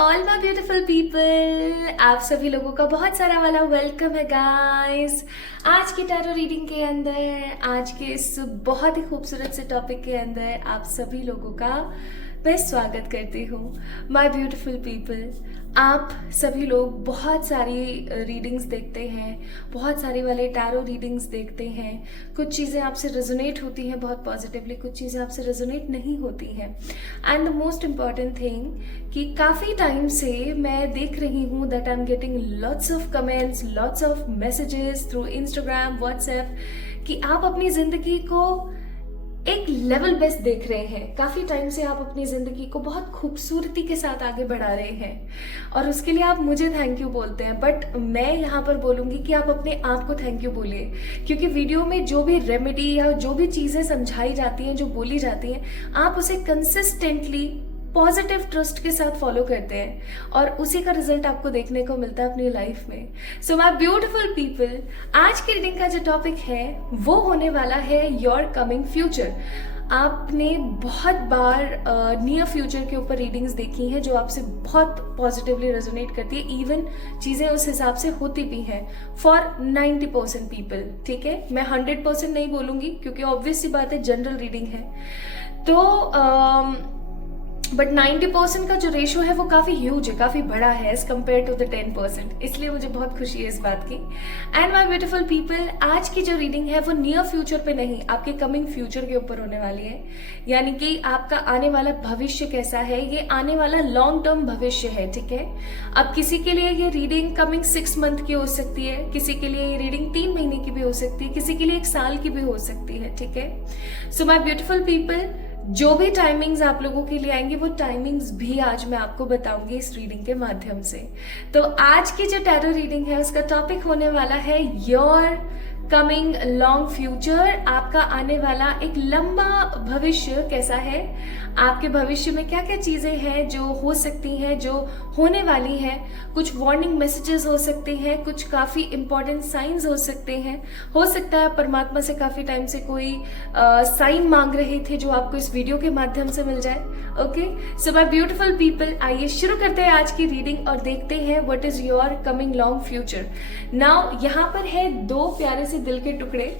All my beautiful people, आप सभी लोगों का बहुत सारा वाला वेलकम है गाइस। आज की टैरो रीडिंग के अंदर, आज के इस बहुत ही खूबसूरत से टॉपिक के अंदर आप सभी लोगों का मैं स्वागत करती हूँ। माय ब्यूटीफुल पीपल, आप सभी लोग बहुत सारी रीडिंग्स देखते हैं, बहुत सारे वाले टैरो रीडिंग्स देखते हैं। कुछ चीज़ें आपसे रेजोनेट होती हैं बहुत पॉजिटिवली, कुछ चीज़ें आपसे रेजोनेट नहीं होती हैं। And the most important thing कि काफ़ी टाइम से मैं देख रही हूँ that I am getting lots of comments, lots of messages through Instagram, WhatsApp कि आप अपनी ज़िंदगी को एक लेवल बेस्ट देख रहे हैं। काफी टाइम से आप अपनी जिंदगी को बहुत खूबसूरती के साथ आगे बढ़ा रहे हैं और उसके लिए आप मुझे थैंक यू बोलते हैं, बट मैं यहाँ पर बोलूंगी कि आप अपने आप को थैंक यू बोलिए, क्योंकि वीडियो में जो भी रेमेडी या जो भी चीजें समझाई जाती हैं, जो बोली जाती हैं, आप उसे कंसिस्टेंटली पॉजिटिव ट्रस्ट के साथ फॉलो करते हैं और उसी का रिजल्ट आपको देखने को मिलता है अपनी लाइफ में। सो माय ब्यूटीफुल पीपल, आज की रीडिंग का जो टॉपिक है वो होने वाला है योर कमिंग फ्यूचर। आपने बहुत बार नियर फ्यूचर के ऊपर रीडिंग्स देखी हैं जो आपसे बहुत पॉजिटिवली रेजोनेट करती है, इवन चीज़ें उस हिसाब से होती भी हैं फॉर 90% पीपल। ठीक है, मैं 100% नहीं बोलूँगी क्योंकि ऑब्वियस सी बात है, जनरल रीडिंग है। तो बट 90% का जो रेशो है वो काफी ह्यूज है, काफी बड़ा है एज कम्पेयर टू द 10%, इसलिए मुझे बहुत खुशी है इस बात की। एंड माय ब्यूटीफुल पीपल, आज की जो रीडिंग है वो नियर फ्यूचर पे नहीं, आपके कमिंग फ्यूचर के ऊपर होने वाली है। यानी कि आपका आने वाला भविष्य कैसा है, ये आने वाला लॉन्ग टर्म भविष्य है। ठीक है, अब किसी के लिए ये रीडिंग कमिंग 6 मंथ की हो सकती है, किसी के लिए ये रीडिंग 3 महीने की भी हो सकती है, किसी के लिए 1 साल की भी हो सकती है। ठीक है, सो माय ब्यूटीफुल पीपल, जो भी टाइमिंग्स आप लोगों के लिए आएंगे वो टाइमिंग्स भी आज मैं आपको बताऊंगी इस रीडिंग के माध्यम से। तो आज की जो टैरो रीडिंग है उसका टॉपिक होने वाला है योर कमिंग लॉन्ग फ्यूचर। आपका आने वाला एक लंबा भविष्य कैसा है, आपके भविष्य में क्या क्या चीजें हैं जो हो सकती हैं, जो होने वाली हैं। कुछ वार्निंग मैसेजेस हो सकते हैं, कुछ काफी इंपॉर्टेंट साइंस हो सकते हैं। हो सकता है परमात्मा से काफी टाइम से कोई साइन मांग रहे थे जो आपको इस वीडियो के माध्यम से मिल जाए। Okay, so my beautiful people, आइए शुरू करते हैं आज की रीडिंग और देखते हैं what is your coming long future. Now यहाँ पर है 2 प्यारे से दिल के टुकड़े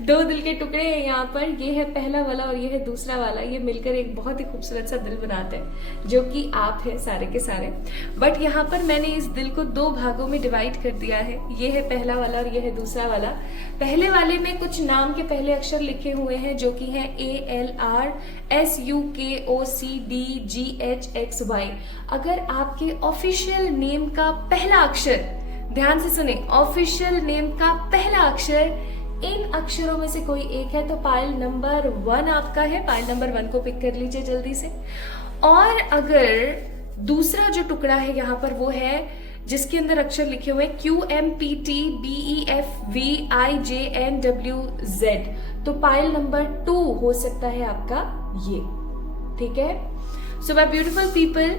2 दिल के टुकड़े हैं यहाँ पर। ये है पहला वाला और ये है दूसरा वाला। ये मिलकर एक बहुत ही खूबसूरत सा दिल बनाते हैं जो कि आप है सारे के सारे। बट यहाँ पर मैंने इस दिल को 2 भागों में डिवाइड कर दिया है। ये है पहला वाला और ये है दूसरा वाला। पहले वाले में कुछ नाम के पहले अक्षर लिखे हुए हैं जो कि है ALRSUKOCDGHXY। अगर आपके ऑफिशियल नेम का पहला अक्षर, ध्यान से सुने, ऑफिशियल नेम का पहला अक्षर इन अक्षरों में से कोई एक है तो पाइल नंबर 1 आपका है। पाइल नंबर 1 को पिक कर लीजिए जल्दी से। और अगर दूसरा जो टुकड़ा है यहाँ पर वो है जिसके अंदर अक्षर लिखे हुए QMPTBEFVIJNWZ, तो पाइल नंबर 2 हो सकता है आपका ये। ठीक है, सो माय ब्यूटीफुल पीपल,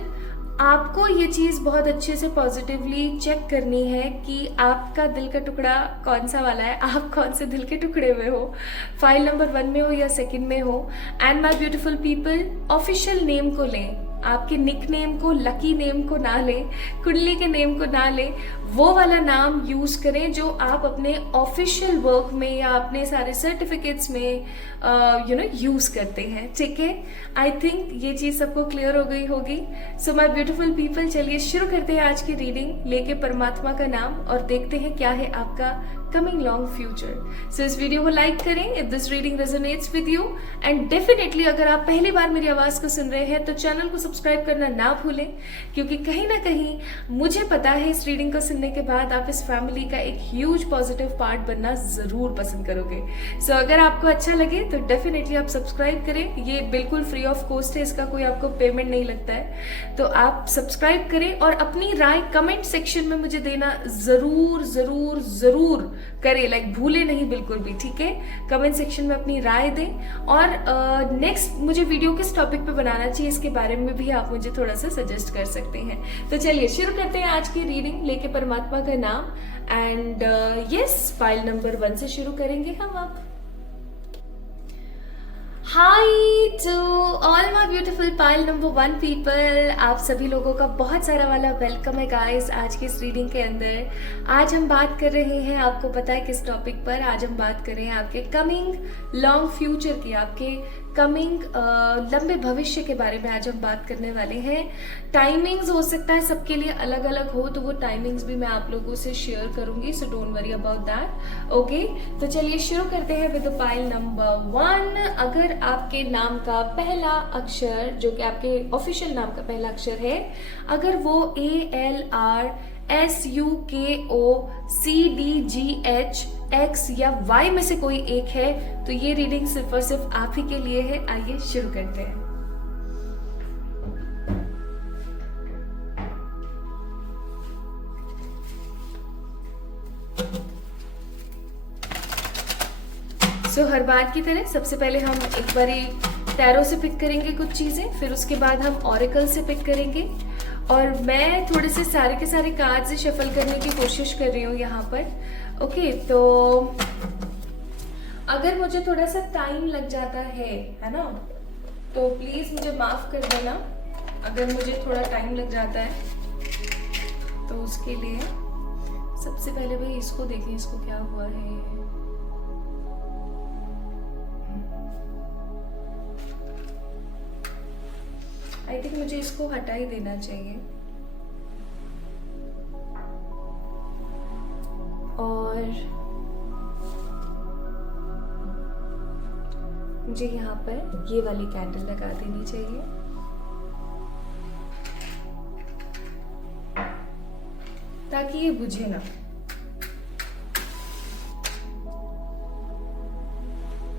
आपको ये चीज बहुत अच्छे से पॉजिटिवली चेक करनी है कि आपका दिल का टुकड़ा कौन सा वाला है, आप कौन से दिल के टुकड़े में हो, फाइल नंबर 1 में हो या 2nd में हो। And my beautiful people, official name को लें, आपके निक नेम को, लकी नेम को ना लें, कुंडली के नेम को ना लें, वो वाला नाम यूज करें जो आप अपने ऑफिशियल वर्क में या अपने सारे सर्टिफिकेट्स में यूज करते हैं। ठीक है, आई थिंक ये चीज सबको क्लियर हो गई होगी। सो माय ब्यूटीफुल पीपल, चलिए शुरू करते हैं आज की रीडिंग लेके परमात्मा का नाम और देखते हैं क्या है आपका कमिंग लॉन्ग फ्यूचर। सो इस वीडियो को लाइक करें if this reading resonates with you, and definitely अगर आप पहली बार मेरी आवाज को सुन रहे हैं तो चैनल को सब्सक्राइब करना ना भूलें, क्योंकि कहीं ना कहीं मुझे पता है इस रीडिंग को सुनने के बाद आप इस फैमिली का एक ह्यूज पॉजिटिव पार्ट बनना जरूर पसंद करोगे। सो अगर आपको अच्छा लगे तो डेफिनेटली आप सब्सक्राइब करें। ये बिल्कुल फ्री ऑफ कॉस्ट है, इसका कोई आपको पेमेंट नहीं लगता है। तो आप सब्सक्राइब करें और अपनी राय कमेंट सेक्शन में मुझे देना जरूर जरूर जरूर करें, लाइक भूले नहीं बिल्कुल भी। ठीक है, कमेंट सेक्शन में अपनी राय दें और नेक्स्ट मुझे वीडियो किस टॉपिक पे बनाना चाहिए इसके बारे में भी आप मुझे थोड़ा सा सजेस्ट कर सकते हैं। तो चलिए शुरू करते हैं आज की रीडिंग लेके परमात्मा का नाम। एंड यस, फाइल नंबर 1 से शुरू करेंगे हम अब। Hi to all my beautiful pile number 1 people, आप सभी लोगों का बहुत सारा वाला वेलकम है गाइस आज की इस रीडिंग के अंदर। आज हम बात कर रहे हैं, आपको पता है किस टॉपिक पर? आज हम बात कर रहे हैं आपके कमिंग लॉन्ग फ्यूचर की, आपके कमिंग लंबे भविष्य के बारे में आज हम बात करने वाले हैं। टाइमिंग्स हो सकता है सबके लिए अलग अलग हो, तो वो टाइमिंग्स भी मैं आप लोगों से शेयर करूंगी, so don't worry about that. Okay, तो चलिए शुरू करते हैं विद पाइल नंबर 1। अगर आपके नाम का पहला अक्षर, जो कि आपके ऑफिशियल नाम का पहला अक्षर है, अगर वो ALRSUKOCDGH X या Y में से कोई एक है, तो ये रीडिंग सिर्फ और सिर्फ आप ही के लिए है। आइए शुरू करते हैं। सो हर बार की तरह सबसे पहले हम एक बार टैरो से पिक करेंगे कुछ चीजें, फिर उसके बाद हम ऑरेकल से पिक करेंगे, और मैं थोड़े से सारे के सारे कार्ड से शफल करने की कोशिश कर रही हूँ यहाँ पर। ओके, तो अगर मुझे थोड़ा सा टाइम लग जाता है ना, तो प्लीज मुझे माफ कर देना अगर मुझे थोड़ा टाइम लग जाता है। तो उसके लिए सबसे पहले भाई इसको देखें, इसको क्या हुआ है। आई थिंक मुझे इसको हटा ही देना चाहिए, और मुझे यहाँ पर ये वाली कैंडल लगा देनी चाहिए। ताकि ये बुझे ना,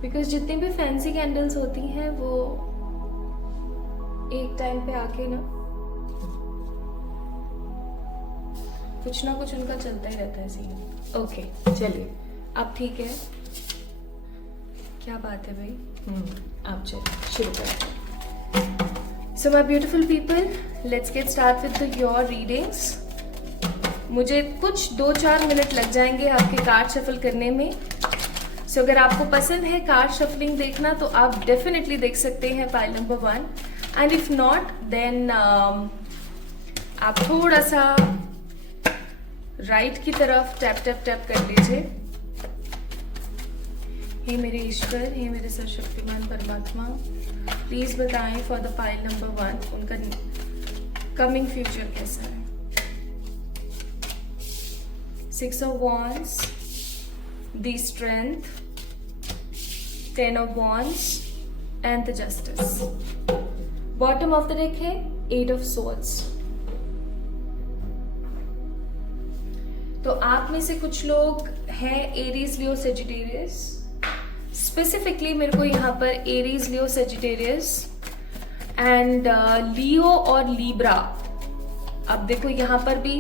बिकॉज जितनी भी फैंसी कैंडल्स होती हैं वो एक टाइम पे आके ना कुछ ना कुछ उनका चलता ही रहता है सीन। ओके, चलिए अब ठीक है, क्या बात है भाई। आप चलिए शुरू करते हैं। So my beautiful people, let's get start with your readings. मुझे कुछ 2-4 मिनट लग जाएंगे आपके कार्ड शफल करने में। सो अगर आपको पसंद है कार्ड शफलिंग देखना, तो आप डेफिनेटली देख सकते हैं pile number 1, and if not then आप थोड़ा सा राइट की तरफ टैप टैप टैप कर लीजिए। हे मेरे ईश्वर, हे मेरे सर्वशक्तिमान परमात्मा, प्लीज बताएं फॉर द पाइल नंबर 1 उनका कमिंग फ्यूचर कैसा है। 6 of Wands, the Strength, 10 of Wands and the Justice. Bottom of the deck है 8 of Swords। तो आप में से कुछ लोग हैं एरीज, लियो, सेजिटेरियस। स्पेसिफिकली मेरे को यहाँ पर एरीज, लियो, सेजिटेरियस एंड लियो और लीब्रा। अब देखो यहाँ पर भी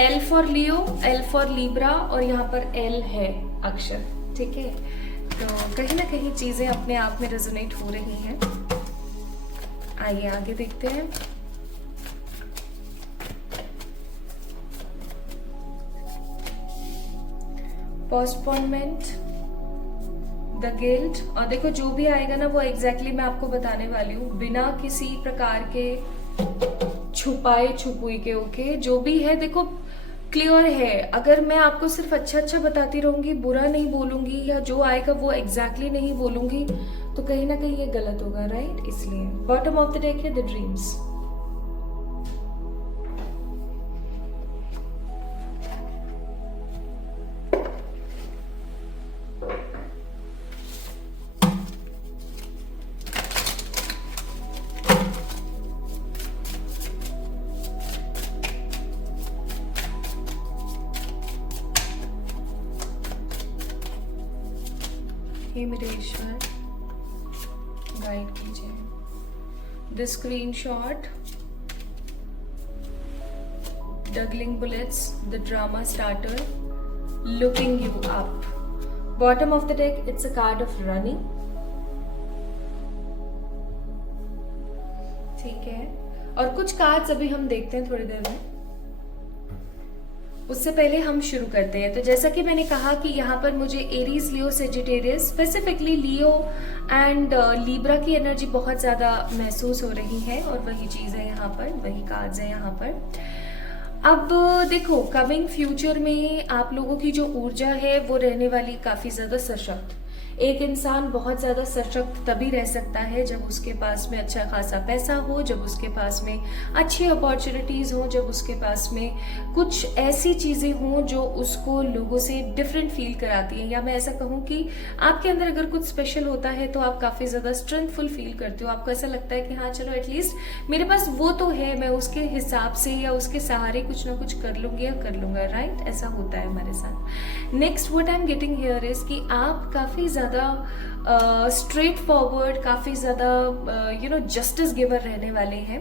L for Leo, L for Libra, और यहाँ पर L है अक्षर, ठीक है। तो कहीं ना कहीं चीजें अपने आप में रेजोनेट हो रही हैं। आइए आगे देखते हैं। पोस्टपोनमेंट, द गिल्ट, और देखो जो भी आएगा ना वो एग्जैक्टली मैं आपको बताने वाली हूँ, बिना किसी प्रकार के छुपाए छुपुई के। ओके, जो भी है देखो क्लियर है। अगर मैं आपको सिर्फ अच्छा अच्छा बताती रहूंगी, बुरा नहीं बोलूंगी, या जो आएगा वो एग्जैक्टली नहीं बोलूंगी, तो कहीं ना कहीं ये गलत होगा, राइट? इसलिए बॉटम ऑफ द डेक है द ड्रीम्स। हे मेरे ईश्वर, गाइड कीजिए। The screenshot, dangling bullets, the drama starter, looking you up. Bottom of the deck it's a card of running, ठीक है। और कुछ कार्ड्स अभी हम देखते हैं थोड़ी देर में। उससे पहले हम शुरू करते हैं। तो जैसा कि मैंने कहा कि यहाँ पर मुझे Aries, Leo, Sagittarius, specifically Leo and Libra की एनर्जी बहुत ज़्यादा महसूस हो रही है, और वही चीज़ है यहाँ पर, वही कार्ड्स है यहाँ पर। अब देखो, कमिंग फ्यूचर में आप लोगों की जो ऊर्जा है वो रहने वाली काफ़ी ज़्यादा सशक्त। एक इंसान बहुत ज़्यादा सशक्त तभी रह सकता है जब उसके पास में अच्छा खासा पैसा हो, जब उसके पास में अच्छी अपॉर्चुनिटीज़ हो, जब उसके पास में कुछ ऐसी चीज़ें हों जो उसको लोगों से डिफरेंट फील कराती हैं। या मैं ऐसा कहूँ कि आपके अंदर अगर कुछ स्पेशल होता है तो आप काफ़ी ज़्यादा स्ट्रेंथफुल फील करते हो। आपको ऐसा लगता है कि हाँ चलो एटलीस्ट मेरे पास वो तो है, मैं उसके हिसाब से या उसके सहारे कुछ ना कुछ कर लूँगी या कर लूँगा, राइट? ऐसा होता है हमारे साथ। Next what I am getting here is कि आप काफ़ी ज़्यादा स्ट्रेट फॉरवर्ड, काफ़ी ज़्यादा जस्टिस गिवर रहने वाले हैं।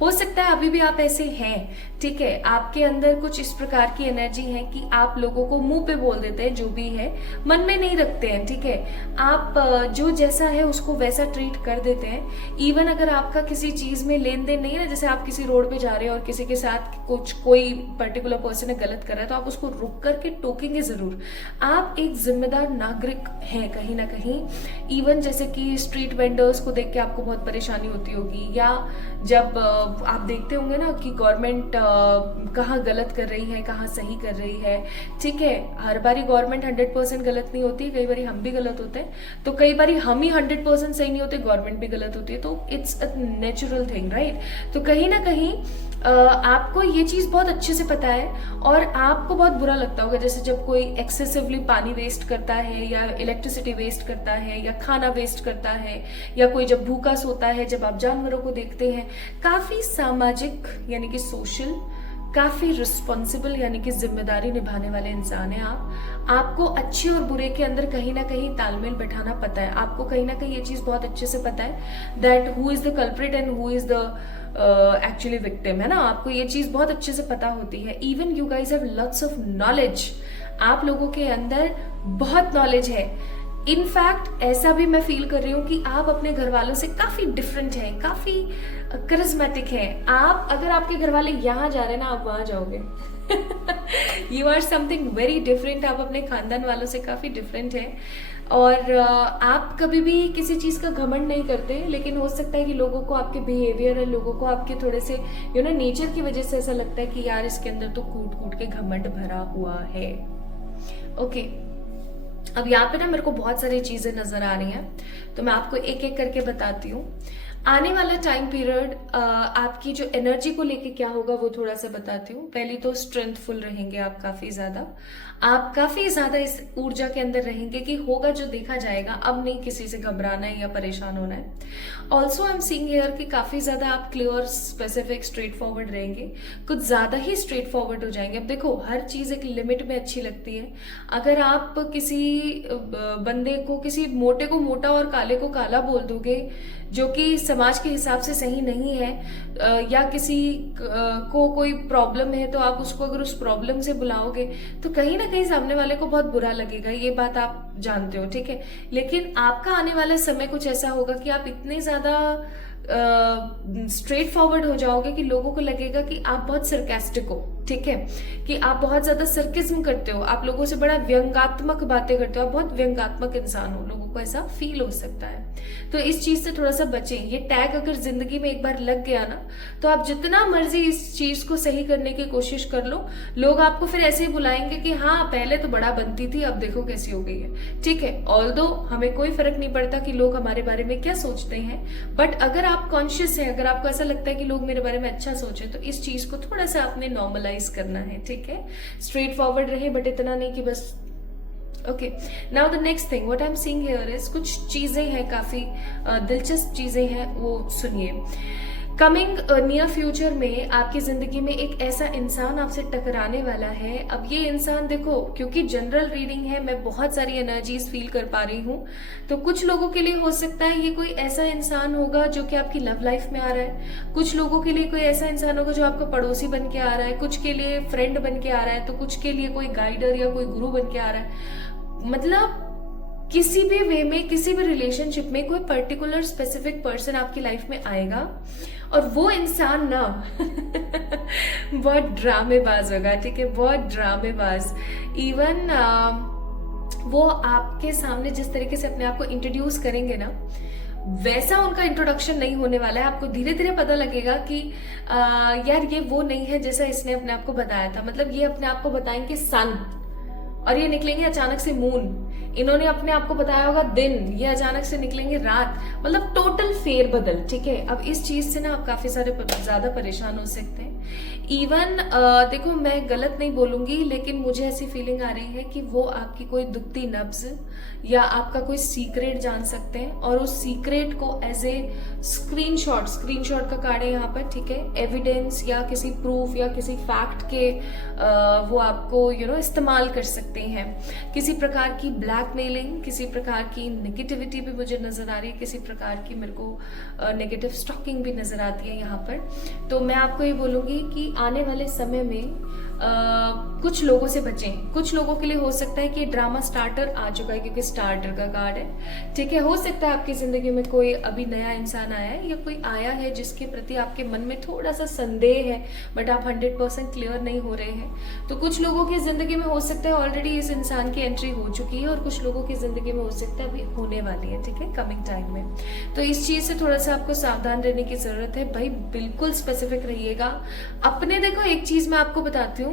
हो सकता है अभी भी आप ऐसे हैं, ठीक है? आपके अंदर कुछ इस प्रकार की एनर्जी है कि आप लोगों को मुंह पे बोल देते हैं, जो भी है मन में नहीं रखते हैं, ठीक है? आप जो जैसा है उसको वैसा ट्रीट कर देते हैं। इवन अगर आपका किसी चीज़ में लेन देन नहीं है ना, जैसे आप किसी रोड पे जा रहे हो और किसी के साथ कोई पर्टिकुलर पर्सन है गलत कर रहा है, तो आप उसको रुक करके टोकेंगे ज़रूर। आप एक जिम्मेदार नागरिक हैं कहीं ना कहीं। इवन जैसे कि स्ट्रीट वेंडर्स को देख के आपको बहुत परेशानी होती होगी, या जब आप देखते होंगे ना कि गवर्नमेंट कहाँ गलत कर रही है, कहाँ सही कर रही है, ठीक है? हर बारी गवर्नमेंट 100% गलत नहीं होती, कई बारी हम भी गलत होते हैं, तो कई बारी हम ही 100% सही नहीं होते, गवर्नमेंट भी गलत होती है, तो it's a natural thing, right? तो कहीं ना कहीं आपको ये चीज़ बहुत अच्छे से पता है, और आपको बहुत बुरा लगता होगा जैसे जब कोई एक्सेसिवली पानी वेस्ट करता है, या इलेक्ट्रिसिटी वेस्ट करता है, या खाना वेस्ट करता है, या कोई जब भूखा सोता है, जब आप जानवरों को देखते हैं। काफ़ी सामाजिक यानी कि सोशल, काफ़ी रिस्पॉन्सिबल यानी कि जिम्मेदारी निभाने वाले इंसान हैं आप। आपको अच्छे और बुरे के अंदर कहीं ना कहीं तालमेल बैठाना पता है। आपको कहीं ना कहीं ये चीज़ बहुत अच्छे से पता है that who is the culprit and who is the actually victim, है ना? आपको ये चीज़ बहुत अच्छे से पता होती है। Even you guys have lots of knowledge, आप लोगों के अंदर बहुत नॉलेज है। इनफैक्ट ऐसा भी मैं फील कर रही हूँ कि आप अपने घर वालों से काफ़ी डिफरेंट हैं, काफ़ी करिज्मेटिक हैं। आप अगर आपके घर वाले यहाँ जा रहे हैं ना, आप वहाँ जाओगे। You are something very different. आप अपने खानदान वालों से काफ़ी डिफरेंट हैं, और आप कभी भी किसी चीज़ का घमंड नहीं करते, लेकिन हो सकता है कि लोगों को आपके बिहेवियर और लोगों को आपके थोड़े से नेचर की वजह से ऐसा लगता है कि यार इसके अंदर तो कूट कूट के घमंड भरा हुआ है। ओके, अब यहाँ पे ना मेरे को बहुत सारी चीज़ें नज़र आ रही हैं, तो मैं आपको एक एक करके बताती हूँ। आने वाला टाइम पीरियड आपकी जो एनर्जी को लेके क्या होगा वो थोड़ा सा बताती हूँ। पहली तो स्ट्रेंथफुल रहेंगे आप काफ़ी ज़्यादा, आप काफ़ी ज़्यादा इस ऊर्जा के अंदर रहेंगे कि होगा जो देखा जाएगा, अब नहीं किसी से घबराना है या परेशान होना है। Also I am seeing here कि काफ़ी ज़्यादा आप क्लियर, स्पेसिफिक, स्ट्रेट फॉरवर्ड रहेंगे, कुछ ज़्यादा ही स्ट्रेट फॉरवर्ड हो जाएंगे। अब देखो, हर चीज़ एक लिमिट में अच्छी लगती है। अगर आप किसी बंदे को, किसी मोटे को मोटा और काले को काला बोल दोगे, जो कि समाज के हिसाब से सही नहीं है, या किसी को कोई प्रॉब्लम है तो आप उसको अगर उस प्रॉब्लम से बुलाओगे तो कहीं ना कहीं सामने वाले को बहुत बुरा लगेगा, ये बात आप जानते हो, ठीक है? लेकिन आपका आने वाला समय कुछ ऐसा होगा कि आप इतने ज़्यादा स्ट्रेट फॉरवर्ड हो जाओगे कि लोगों को लगेगा कि आप बहुत सरकास्टिक हो, ठीक है? कि आप बहुत ज्यादा सर्किज्म करते हो, आप लोगों से बड़ा व्यंगात्मक बातें करते हो, आप बहुत व्यंगात्मक इंसान हो, लोगों को ऐसा फील हो सकता है। तो इस चीज से थोड़ा सा बचें। ये टैग अगर जिंदगी में एक बार लग गया ना, तो आप जितना मर्जी इस चीज को सही करने की कोशिश कर लो, लोग आपको फिर ऐसे ही बुलाएंगे कि हाँ पहले तो बड़ा बनती थी, अब देखो कैसी हो गई है, ठीक है? ऑल्दो हमें कोई फर्क नहीं पड़ता कि लोग हमारे बारे में क्या सोचते हैं, बट अगर आप कॉन्शियस हैं, अगर आपको ऐसा लगता है कि लोग मेरे बारे में अच्छा सोचे, तो इस चीज को थोड़ा सा आपने नॉर्मलाइज करना है, ठीक है? स्ट्रेट फॉरवर्ड रहे, बट इतना नहीं कि बस okay. Now the next thing what I am seeing here is, कुछ चीजें हैं, काफी दिलचस्प चीजें हैं, वो सुनिए। कमिंग नियर फ्यूचर में आपकी जिंदगी में एक ऐसा इंसान आपसे टकराने वाला है। अब ये इंसान देखो, क्योंकि जनरल रीडिंग है, मैं बहुत सारी एनर्जीज फील कर पा रही हूँ, तो कुछ लोगों के लिए हो सकता है ये कोई ऐसा इंसान होगा जो कि आपकी लव लाइफ में आ रहा है, कुछ लोगों के लिए कोई ऐसा इंसान होगा जो आपका पड़ोसी बन के आ रहा है, कुछ के लिए फ्रेंड बन के आ रहा है, तो कुछ के लिए कोई गाइडर या कोई गुरु बन के आ रहा है। मतलब किसी भी वे में, किसी भी रिलेशनशिप में कोई पर्टिकुलर स्पेसिफिक पर्सन आपकी लाइफ में आएगा, और वो इंसान ना बहुत ड्रामेबाज होगा, ठीक है, बहुत ड्रामेबाज। इवन वो आपके सामने जिस तरीके से अपने आप को इंट्रोड्यूस करेंगे ना, वैसा उनका इंट्रोडक्शन नहीं होने वाला है। आपको धीरे धीरे पता लगेगा कि यार ये वो नहीं है जैसा इसने अपने आप को बताया था। मतलब ये अपने आप को बताएंगे सन और ये निकलेंगे अचानक से मून। इन्होंने अपने आप को बताया होगा दिन, ये अचानक से निकलेंगे रात। मतलब टोटल फेर बदल, ठीक है। अब इस चीज से ना आप काफी सारे ज्यादा परेशान हो सकते हैं। इवन देखो, मैं गलत नहीं बोलूंगी, लेकिन मुझे ऐसी फीलिंग आ रही है कि वो आपकी कोई दुखती नब्ज या आपका कोई सीक्रेट जान सकते हैं और उस सीक्रेट को एज ए स्क्रीनशॉट का कार्ड है यहाँ पर, ठीक है, एविडेंस या किसी प्रूफ या किसी फैक्ट के वो आपको इस्तेमाल कर सकते हैं। किसी प्रकार की ब्लैकमेलिंग, किसी प्रकार की नेगेटिविटी भी मुझे नजर आ रही है, किसी प्रकार की मेरे को नेगेटिव स्टॉकिंग भी नजर आती है यहाँ पर। तो मैं आपको ये बोलूंगी कि आने वाले समय में कुछ लोगों से बचें। कुछ लोगों के लिए हो सकता है कि ड्रामा स्टार्टर आ चुका है, क्योंकि स्टार्टर का कार्ड है, ठीक है। हो सकता है आपकी जिंदगी में कोई अभी नया इंसान आया है या कोई आया है जिसके प्रति आपके मन में थोड़ा सा संदेह है, बट आप 100% क्लियर नहीं हो रहे हैं। तो कुछ लोगों की जिंदगी में हो सकता है ऑलरेडी इस इंसान की एंट्री हो चुकी है और कुछ लोगों की जिंदगी में हो सकता है अभी होने वाली है, ठीक है, कमिंग टाइम में। तो इस चीज से थोड़ा सा आपको सावधान रहने की जरूरत है भाई। बिल्कुल स्पेसिफिक रहिएगा अपने। देखो, एक चीज मैं आपको बताती हूँ,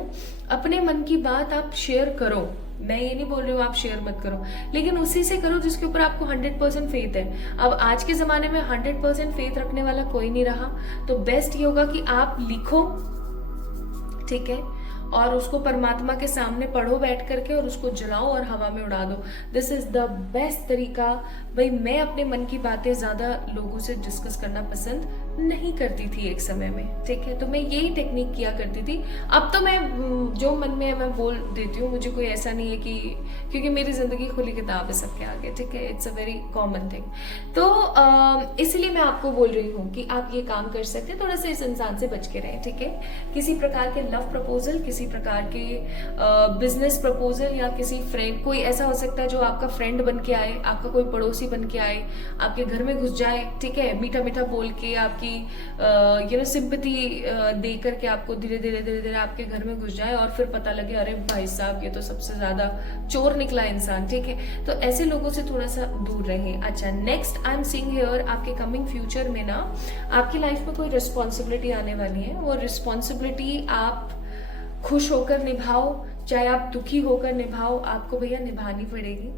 अपने मन की बात आप शेयर करो। मैं ये नहीं बोल रही हूँ आप शेयर मत करो, लेकिन उसी से करो जिसके ऊपर आपको 100% फेथ है। अब आज के जमाने में 100% फेथ रखने वाला कोई नहीं रहा, तो बेस्ट ये होगा कि आप लिखो, ठीक है, और उसको परमात्मा के सामने पढ़ो बैठ करके और उसको जलाओ और हवा में उड़ा दो। दिस इज द बेस्ट तरीका। भाई, मैं अपने मन की बातें ज्यादा लोगों से डिस्कस करना पसंद नहीं करती थी एक समय में, ठीक है, तो मैं यही टेक्निक किया करती थी। अब तो मैं जो मन में है मैं बोल देती हूँ। मुझे कोई ऐसा नहीं है कि, क्योंकि मेरी जिंदगी खुली किताब है सबके आगे, ठीक है, it's a very common thing. तो इसलिए मैं आपको बोल रही हूँ कि आप ये काम कर सकते हैं, थोड़ा सा इस इंसान से बच के रहें, ठीक है। किसी प्रकार के लव प्रपोजल, किसी प्रकार के बिजनेस प्रपोजल या किसी फ्रेंड, कोई ऐसा हो सकता है जो आपका फ्रेंड बन के आए, आपका कोई पड़ोसी बन के आए, आपके घर में घुस जाए, ठीक है, मीठा मीठा बोल के आपकी सिंपैथी दे करके आपको धीरे धीरे आपके घर में घुस जाए और फिर पता लगे अरे भाई साहब ये तो सबसे ज्यादा चोर निकला इंसान, ठीक है। तो ऐसे लोगों से थोड़ा सा दूर रहें। अच्छा, next I am seeing here आपके कमिंग फ्यूचर में ना आपकी लाइफ में कोई रिस्पॉन्सिबिलिटी आने वाली है। वो रिस्पॉन्सिबिलिटी आप खुश होकर निभाओ, चाहे आप दुखी होकर निभाओ, आपको भैया निभानी पड़ेगी।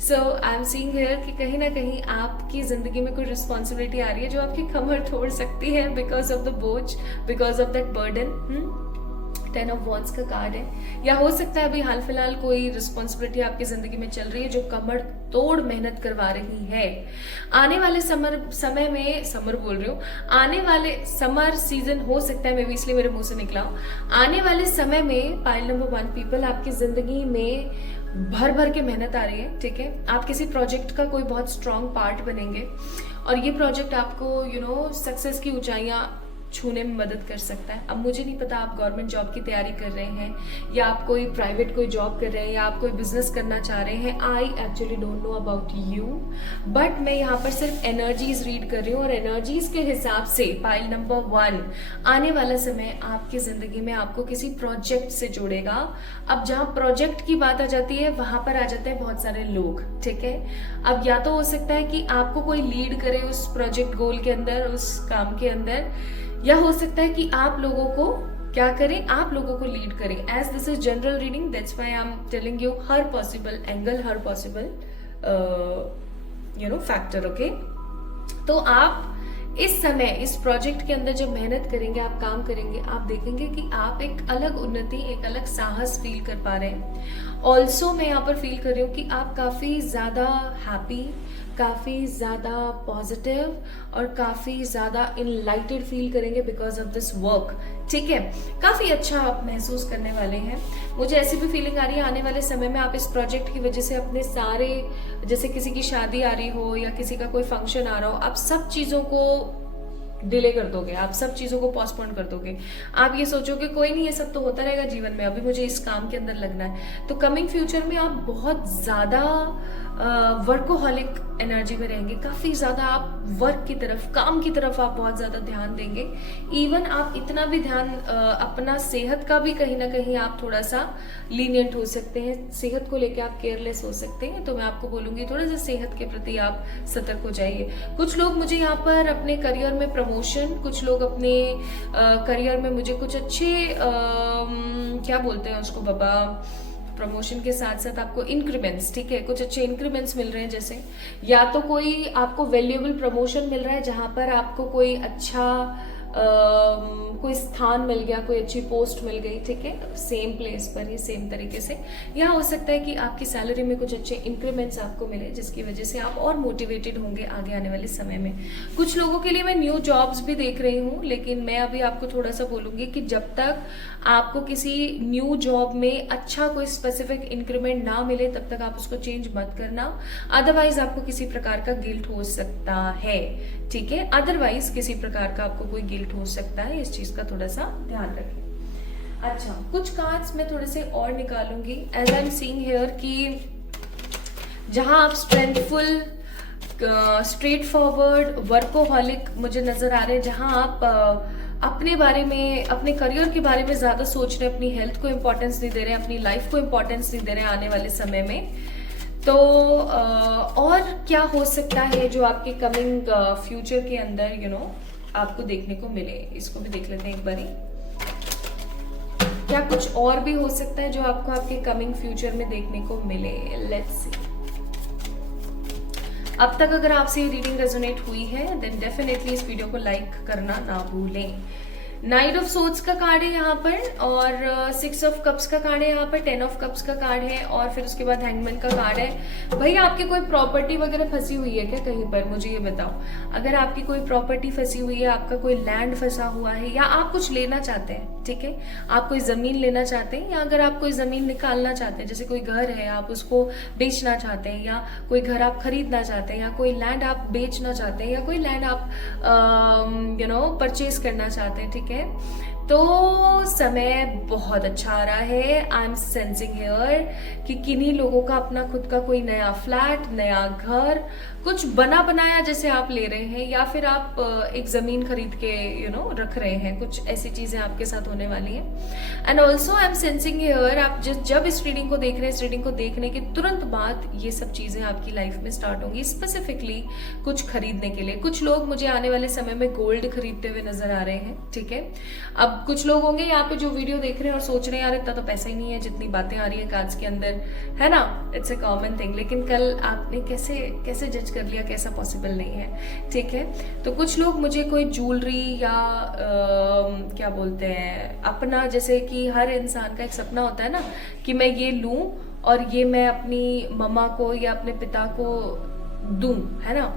सो आई एम सीइंग हियर कि कहीं ना कहीं आपकी जिंदगी में कोई रिस्पॉन्सिबिलिटी आ रही है जो आपकी कमर तोड़ सकती है, बिकॉज ऑफ द बोझ, because of that burden. 10 of wands का कार्ड है। या हो सकता है अभी हाल फिलहाल कोई रिस्पॉन्सिबिलिटी आपकी जिंदगी में चल रही है जो कमर तोड़ मेहनत करवा रही है। आने वाले समय में समर बोल रही हूँ, आने वाले समर सीजन हो सकता है, मैं भी इसलिए मेरे मुंह से निकला। आने वाले समय में पाइल नंबर 1 पीपल आपकी जिंदगी में भर भर के मेहनत आ रही है, ठीक है। आप किसी प्रोजेक्ट का कोई बहुत स्ट्रॉन्ग पार्ट बनेंगे और ये प्रोजेक्ट आपको सक्सेस की ऊंचाइयां छूने में मदद कर सकता है। अब मुझे नहीं पता आप गवर्नमेंट जॉब की तैयारी कर रहे हैं या आप कोई प्राइवेट कोई जॉब कर रहे हैं या आप कोई बिजनेस करना चाह रहे हैं। I actually don't know about you, but मैं यहाँ पर सिर्फ एनर्जीज रीड कर रही हूँ और एनर्जीज के हिसाब से पाइल नंबर 1 आने वाला समय आपकी जिंदगी में आपको किसी प्रोजेक्ट से जोड़ेगा। अब जहाँ प्रोजेक्ट की बात आ जाती है वहां पर आ जाते हैं बहुत सारे लोग, ठीक है। अब या तो हो सकता है कि आपको कोई लीड करे उस प्रोजेक्ट गोल के अंदर, उस काम के अंदर, या हो सकता है कि आप लोगों को क्या करें, आप लोगों को लीड करें। As this is general reading, that's why I am telling you हर पॉसिबल एंगल, हर पॉसिबल फैक्टर, ओके। तो आप इस समय इस प्रोजेक्ट के अंदर जब मेहनत करेंगे, आप काम करेंगे, आप देखेंगे कि आप एक अलग उन्नति, एक अलग साहस फील कर पा रहे हैं। ऑल्सो मैं यहाँ पर फील कर रही हूँ कि आप काफी ज्यादा हैप्पी, काफी ज्यादा पॉजिटिव और काफी ज्यादा इनलाइटेड फील करेंगे बिकॉज ऑफ दिस वर्क, ठीक है। काफी अच्छा आप महसूस करने वाले हैं। मुझे ऐसी भी फीलिंग आ रही है आने वाले समय में आप इस प्रोजेक्ट की वजह से अपने सारे, जैसे किसी की शादी आ रही हो या किसी का कोई फंक्शन आ रहा हो, आप सब चीजों को डिले कर दोगे, आप सब चीजों को पोस्टपोन कर दोगे। आप ये सोचोगे कोई नहीं, ये सब तो होता रहेगा जीवन में, अभी मुझे इस काम के अंदर लगना है। तो कमिंग फ्यूचर में आप बहुत ज्यादा वर्कोहॉलिक एनर्जी में रहेंगे, काफ़ी ज़्यादा आप वर्क की तरफ, काम की तरफ आप बहुत ज़्यादा ध्यान देंगे। इवन आप इतना भी ध्यान अपना सेहत का भी कहीं ना कहीं आप थोड़ा सा लीनियंट हो सकते हैं, सेहत को लेके आप केयरलेस हो सकते हैं। तो मैं आपको बोलूँगी थोड़ा सा सेहत के प्रति आप सतर्क हो जाइए। कुछ लोग मुझे यहाँ पर अपने करियर में प्रमोशन, कुछ लोग अपने करियर में मुझे कुछ अच्छे क्या बोलते हैं उसको बाबा, प्रमोशन के साथ साथ आपको इंक्रीमेंट्स, ठीक है, कुछ अच्छे इंक्रीमेंट्स मिल रहे हैं। जैसे या तो कोई आपको वैल्यूएबल प्रमोशन मिल रहा है जहां पर आपको कोई अच्छा कोई स्थान मिल गया, कोई अच्छी पोस्ट मिल गई, ठीक है, सेम प्लेस पर ही सेम तरीके से। या हो सकता है कि आपकी सैलरी में कुछ अच्छे इंक्रीमेंट्स आपको मिले जिसकी वजह से आप और मोटिवेटेड होंगे आगे आने वाले समय में। कुछ लोगों के लिए मैं न्यू जॉब्स भी देख रही हूँ, लेकिन मैं अभी आपको थोड़ा सा बोलूँगी कि जब तक आपको किसी न्यू जॉब में अच्छा कोई स्पेसिफिक इंक्रीमेंट ना मिले तब तक आप उसको चेंज मत करना, अदरवाइज आपको किसी प्रकार का गिल्ट हो सकता है, ठीक है, अदरवाइज किसी प्रकार का आपको कोई गिल्ट हो सकता है, इस चीज का थोड़ा सा ध्यान रखें। अच्छा, कुछ कार्ड्स मैं थोड़े से और निकालूंगी। As I am seeing here कि जहां आप स्ट्रेंथफुल, स्ट्रेट फॉरवर्ड, वर्कोहॉलिक मुझे नजर आ रहे हैं, जहां आप अपने बारे में, अपने करियर के बारे में ज्यादा सोच रहे हैं, अपनी हेल्थ को इंपॉर्टेंस नहीं दे रहे हैं, अपनी लाइफ को इंपॉर्टेंस नहीं दे रहे हैं आने वाले समय में, तो और क्या हो सकता है जो आपके कमिंग फ्यूचर के अंदर आपको देखने को मिले, इसको भी देख लेते हैं एक बारी। क्या कुछ और भी हो सकता है जो आपको आपके कमिंग फ्यूचर में देखने को मिले? Let's see. अब तक अगर आपसे ये रीडिंग रेजोनेट हुई है देन डेफिनेटली इस वीडियो को लाइक करना ना भूलें। नाइट ऑफ सोर्ड्स का कार्ड है यहाँ पर, और 6 ऑफ कप्स का कार्ड है यहाँ पर, 10 ऑफ कप्स का कार्ड है, और फिर उसके बाद हैंगमैन का कार्ड है। भाई आपकी कोई प्रॉपर्टी वगैरह फंसी हुई है क्या कहीं पर? मुझे ये बताओ। अगर आपकी कोई प्रॉपर्टी फंसी हुई है, आपका कोई लैंड फंसा हुआ है, या आप कुछ लेना चाहते हैं, ठीक है, आप कोई जमीन लेना चाहते हैं, या अगर आप कोई जमीन निकालना चाहते हैं, जैसे कोई घर है आप उसको बेचना चाहते हैं, या कोई घर आप खरीदना चाहते हैं, या कोई लैंड आप बेचना चाहते हैं, या कोई लैंड आप परचेज करना चाहते हैं, ठीक है, तो समय बहुत अच्छा आ रहा है। आई एम सेंसिंग हियर कि किन्हीं लोगों का अपना खुद का कोई नया फ्लैट, नया घर, कुछ बना बनाया जैसे आप ले रहे हैं, या फिर आप एक जमीन खरीद के रख रहे हैं, कुछ ऐसी चीजें आपके साथ होने वाली हैं। And also I M sensing here, आप जब इस रीडिंग को देख रहे हैं, इस रीडिंग को देखने के तुरंत बाद ये सब चीजें आपकी लाइफ में स्टार्ट होंगी, स्पेसिफिकली कुछ खरीदने के लिए। कुछ लोग मुझे आने वाले समय में गोल्ड खरीदते हुए नजर आ रहे हैं, ठीक है। अब कुछ लोग होंगे यहाँ पे जो वीडियो देख रहे हैं और सोच रहे हैं यार इतना तो पैसा ही नहीं है जितनी बातें आ रही है कार्ड्स के अंदर, है ना, इट्स अ कॉमन थिंग। लेकिन कल आपने कैसे जज कर लिया कैसा पॉसिबल नहीं है, ठीक है। तो कुछ लोग मुझे कोई ज्वेलरी या क्या बोलते हैं अपना, जैसे कि हर इंसान का एक सपना होता है ना कि मैं ये लूं और ये मैं अपनी मम्मा को या अपने पिता को दूं, है ना।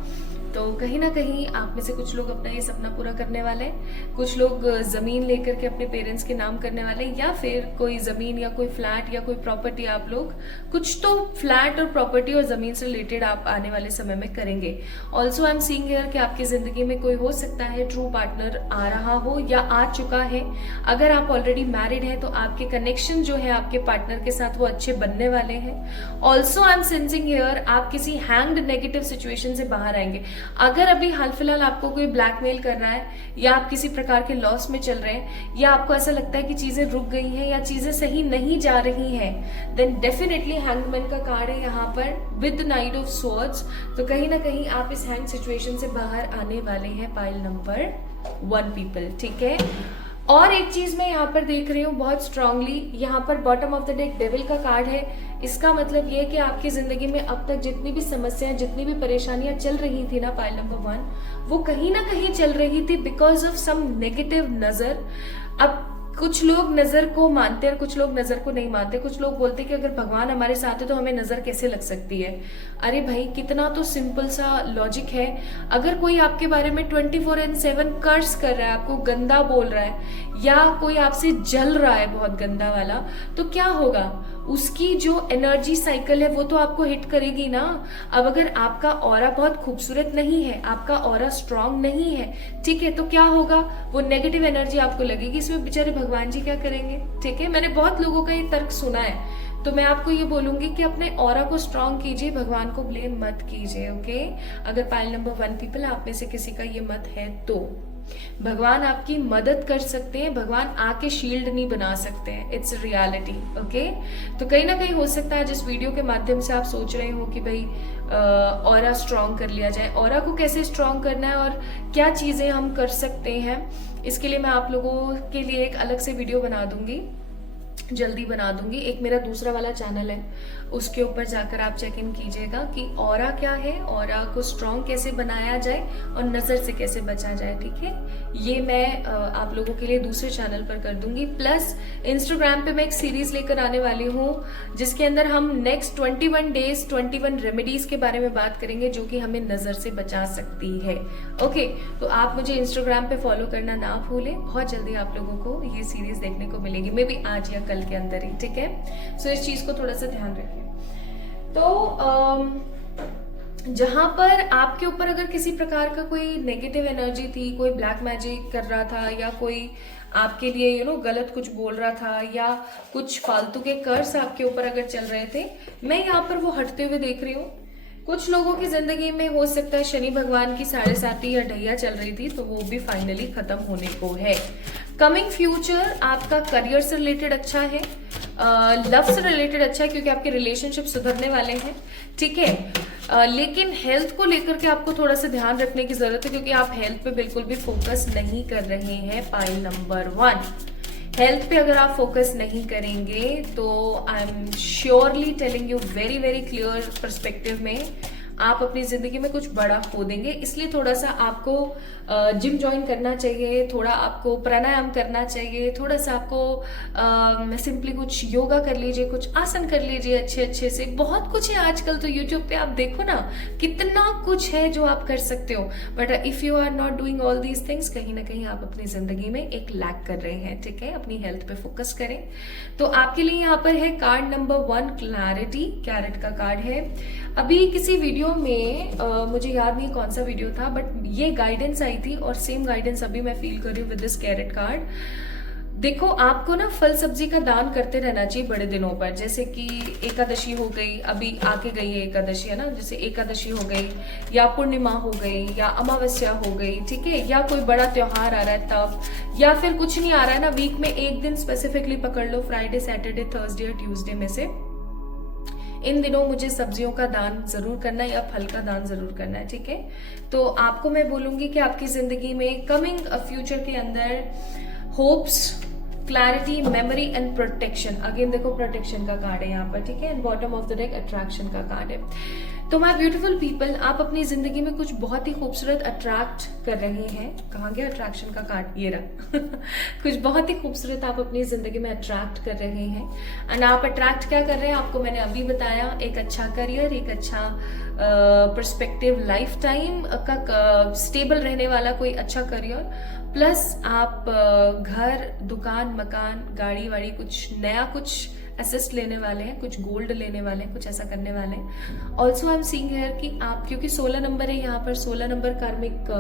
तो कहीं ना कहीं आप में से कुछ लोग अपना ये सपना पूरा करने वाले हैं। कुछ लोग जमीन लेकर के अपने पेरेंट्स के नाम करने वाले हैं, या फिर कोई जमीन या कोई फ्लैट या कोई प्रॉपर्टी, आप लोग कुछ तो फ्लैट और प्रॉपर्टी और जमीन से रिलेटेड आप आने वाले समय में करेंगे। Also I am seeing here कि आपकी जिंदगी में कोई हो सकता है ट्रू पार्टनर आ रहा हो या आ चुका है। अगर आप ऑलरेडी मैरिड हैं तो आपके कनेक्शन जो है आपके पार्टनर के साथ वो अच्छे बनने वाले हैं। Also I M sensing here आप किसी हैंग्ड नेगेटिव सिचुएशन से बाहर आएंगे। अगर अभी हाल फिलहाल आपको कोई ब्लैकमेल कर रहा है, या आप किसी प्रकार के लॉस में चल रहे हैं, या आपको ऐसा लगता है कि चीजें रुक गई हैं या चीजें सही नहीं जा रही हैं, देन डेफिनेटली हैंगमैन का कार्ड है यहाँ पर विद नाइट ऑफ स्वॉर्ड्स। तो कहीं ना कहीं आप इस हैंग सिचुएशन से बाहर आने वाले हैं पाइल नंबर 1 पीपल, ठीक है। और एक चीज मैं यहाँ पर देख रही हूँ बहुत स्ट्रांगली, यहाँ पर bottom of the deck devil का कार्ड है। इसका मतलब ये है कि आपकी जिंदगी में अब तक जितनी भी समस्याएं, जितनी भी परेशानियां चल रही थी ना पाइल नंबर 1, वो कहीं ना कहीं चल रही थी बिकॉज ऑफ सम नेगेटिव नजर। अब कुछ लोग नजर को मानते हैं और कुछ लोग नजर को नहीं मानते। कुछ लोग बोलते हैं कि अगर भगवान हमारे साथ है तो हमें नजर कैसे लग सकती है। अरे भाई कितना तो सिंपल सा लॉजिक है। अगर कोई आपके बारे में 24/7 कर्स कर रहा है, आपको गंदा बोल रहा है, या कोई आपसे जल रहा है बहुत गंदा वाला, तो क्या होगा? उसकी जो एनर्जी साइकिल है वो तो आपको हिट करेगी ना। अब अगर आपका ऑरा बहुत खूबसूरत नहीं है, आपका ऑरा स्ट्रांग नहीं है, ठीक है, तो क्या होगा? वो नेगेटिव एनर्जी आपको लगेगी। इसमें बेचारे भगवान जी क्या करेंगे? ठीक है, मैंने बहुत लोगों का ये तर्क सुना है। तो मैं आपको ये बोलूंगी कि अपने ऑरा को स्ट्रांग कीजिए, भगवान को ब्लेम मत कीजिए। ओके, अगर पाइल नंबर 1 पीपल आप में से किसी का ये मत है तो भगवान आपकी मदद कर सकते हैं, भगवान आके शील्ड नहीं बना सकते हैं, इट्स रियलिटी। ओके, तो कहीं ना कहीं हो सकता है जिस वीडियो के माध्यम से आप सोच रहे हो कि भाई ऑरा स्ट्रांग कर लिया जाए, ऑरा को कैसे स्ट्रांग करना है और क्या चीजें हम कर सकते हैं, इसके लिए मैं आप लोगों के लिए एक अलग से वीडियो बना दूंगी, जल्दी बना दूंगी। एक मेरा दूसरा वाला चैनल है, उसके ऊपर जाकर आप चेक इन कीजिएगा कि ऑरा क्या है, ऑरा को स्ट्रॉन्ग कैसे बनाया जाए और नजर से कैसे बचा जाए। ठीक है, ये मैं आप लोगों के लिए दूसरे चैनल पर कर दूंगी। प्लस इंस्टाग्राम पे मैं एक सीरीज लेकर आने वाली हूँ जिसके अंदर हम नेक्स्ट 21 डेज 21 रेमेडीज के बारे में बात करेंगे जो कि हमें नजर से बचा सकती है। ओके, तो आप मुझे इंस्टाग्राम पे फॉलो करना ना भूलें, बहुत जल्दी आप लोगों को ये सीरीज देखने को मिलेगी, मे बी आज या कल के अंदर ही। ठीक है, सो इस चीज को थोड़ा सा ध्यान रखिए। तो जहां पर आपके ऊपर अगर किसी प्रकार का कोई नेगेटिव एनर्जी थी, कोई ब्लैक मैजिक कर रहा था या कोई आपके लिए गलत कुछ बोल रहा था या कुछ फालतू के कर्ज आपके ऊपर अगर चल रहे थे, मैं यहाँ पर वो हटते हुए देख रही हूँ। कुछ लोगों की जिंदगी में हो सकता है शनि भगवान की 7.5 या ढैया चल रही थी, तो वो भी फाइनली खत्म होने को है। कमिंग फ्यूचर आपका करियर से रिलेटेड अच्छा है, लव से रिलेटेड अच्छा है क्योंकि आपके रिलेशनशिप सुधरने वाले हैं। ठीक है, लेकिन हेल्थ को लेकर के आपको थोड़ा सा ध्यान रखने की जरूरत है क्योंकि आप हेल्थ पे बिल्कुल भी फोकस नहीं कर रहे हैं। पाइल नंबर 1, हेल्थ पे अगर आप फोकस नहीं करेंगे तो I am surely telling you very very clear perspective में आप अपनी जिंदगी में कुछ बड़ा खो देंगे। इसलिए थोड़ा सा आपको जिम ज्वाइन करना चाहिए, थोड़ा आपको प्राणायाम करना चाहिए, थोड़ा सा आपको सिंपली कुछ योगा कर लीजिए, कुछ आसन कर लीजिए अच्छे अच्छे से। बहुत कुछ है आजकल तो यूट्यूब पे, आप देखो ना कितना कुछ है जो आप कर सकते हो। But if you are not doing all these things, कहीं ना कहीं आप अपनी जिंदगी में एक लैक कर रहे हैं। ठीक है, अपनी हेल्थ पे फोकस करें। तो आपके लिए यहाँ पर है कार्ड नंबर 1 क्लैरिटी, कैरेट का कार्ड है। अभी किसी वीडियो में मुझे याद नहीं कौन सा वीडियो था, बट ये गाइडेंस आई थी और सेम गाइडेंस अभी मैं फील कर रही हूँ विद दिस कैरेट कार्ड। देखो, आपको ना फल सब्जी का दान करते रहना चाहिए बड़े दिनों पर, जैसे कि एकादशी हो गई, अभी आके गई है एकादशी, है ना, जैसे एकादशी हो गई या पूर्णिमा हो गई या अमावस्या हो गई। ठीक है, या कोई बड़ा त्योहार आ रहा है तब, या फिर कुछ नहीं आ रहा है ना, वीक में एक दिन स्पेसिफिकली पकड़ लो, फ्राइडे सैटरडे थर्सडे या ट्यूसडे में से इन दिनों मुझे सब्जियों का दान जरूर करना है या फल का दान जरूर करना है। ठीक है, तो आपको मैं बोलूंगी कि आपकी जिंदगी में कमिंग फ्यूचर के अंदर hopes, clarity, memory and protection, again देखो प्रोटेक्शन का कार्ड है यहाँ पर। ठीक है, and bottom of the deck attraction का कार्ड है। तो माय ब्यूटीफुल पीपल, आप अपनी जिंदगी में कुछ बहुत ही खूबसूरत अट्रैक्ट कर रहे हैं। कहाँ गया अट्रैक्शन का कार्ड, ये रहा कुछ बहुत ही खूबसूरत आप अपनी जिंदगी में अट्रैक्ट कर रहे हैं। एंड आप अट्रैक्ट क्या कर रहे हैं, आपको मैंने अभी बताया, एक अच्छा करियर, एक अच्छा पर्सपेक्टिव, लाइफ टाइम का स्टेबल रहने वाला कोई अच्छा करियर, प्लस आप घर, दुकान, मकान, गाड़ी वाड़ी, कुछ नया कुछ असिस्ट लेने वाले हैं, कुछ गोल्ड लेने वाले हैं, कुछ ऐसा करने वाले हैं। Also I am seeing here कि आप, क्योंकि 16 नंबर है यहाँ पर, 16 नंबर कार्मिक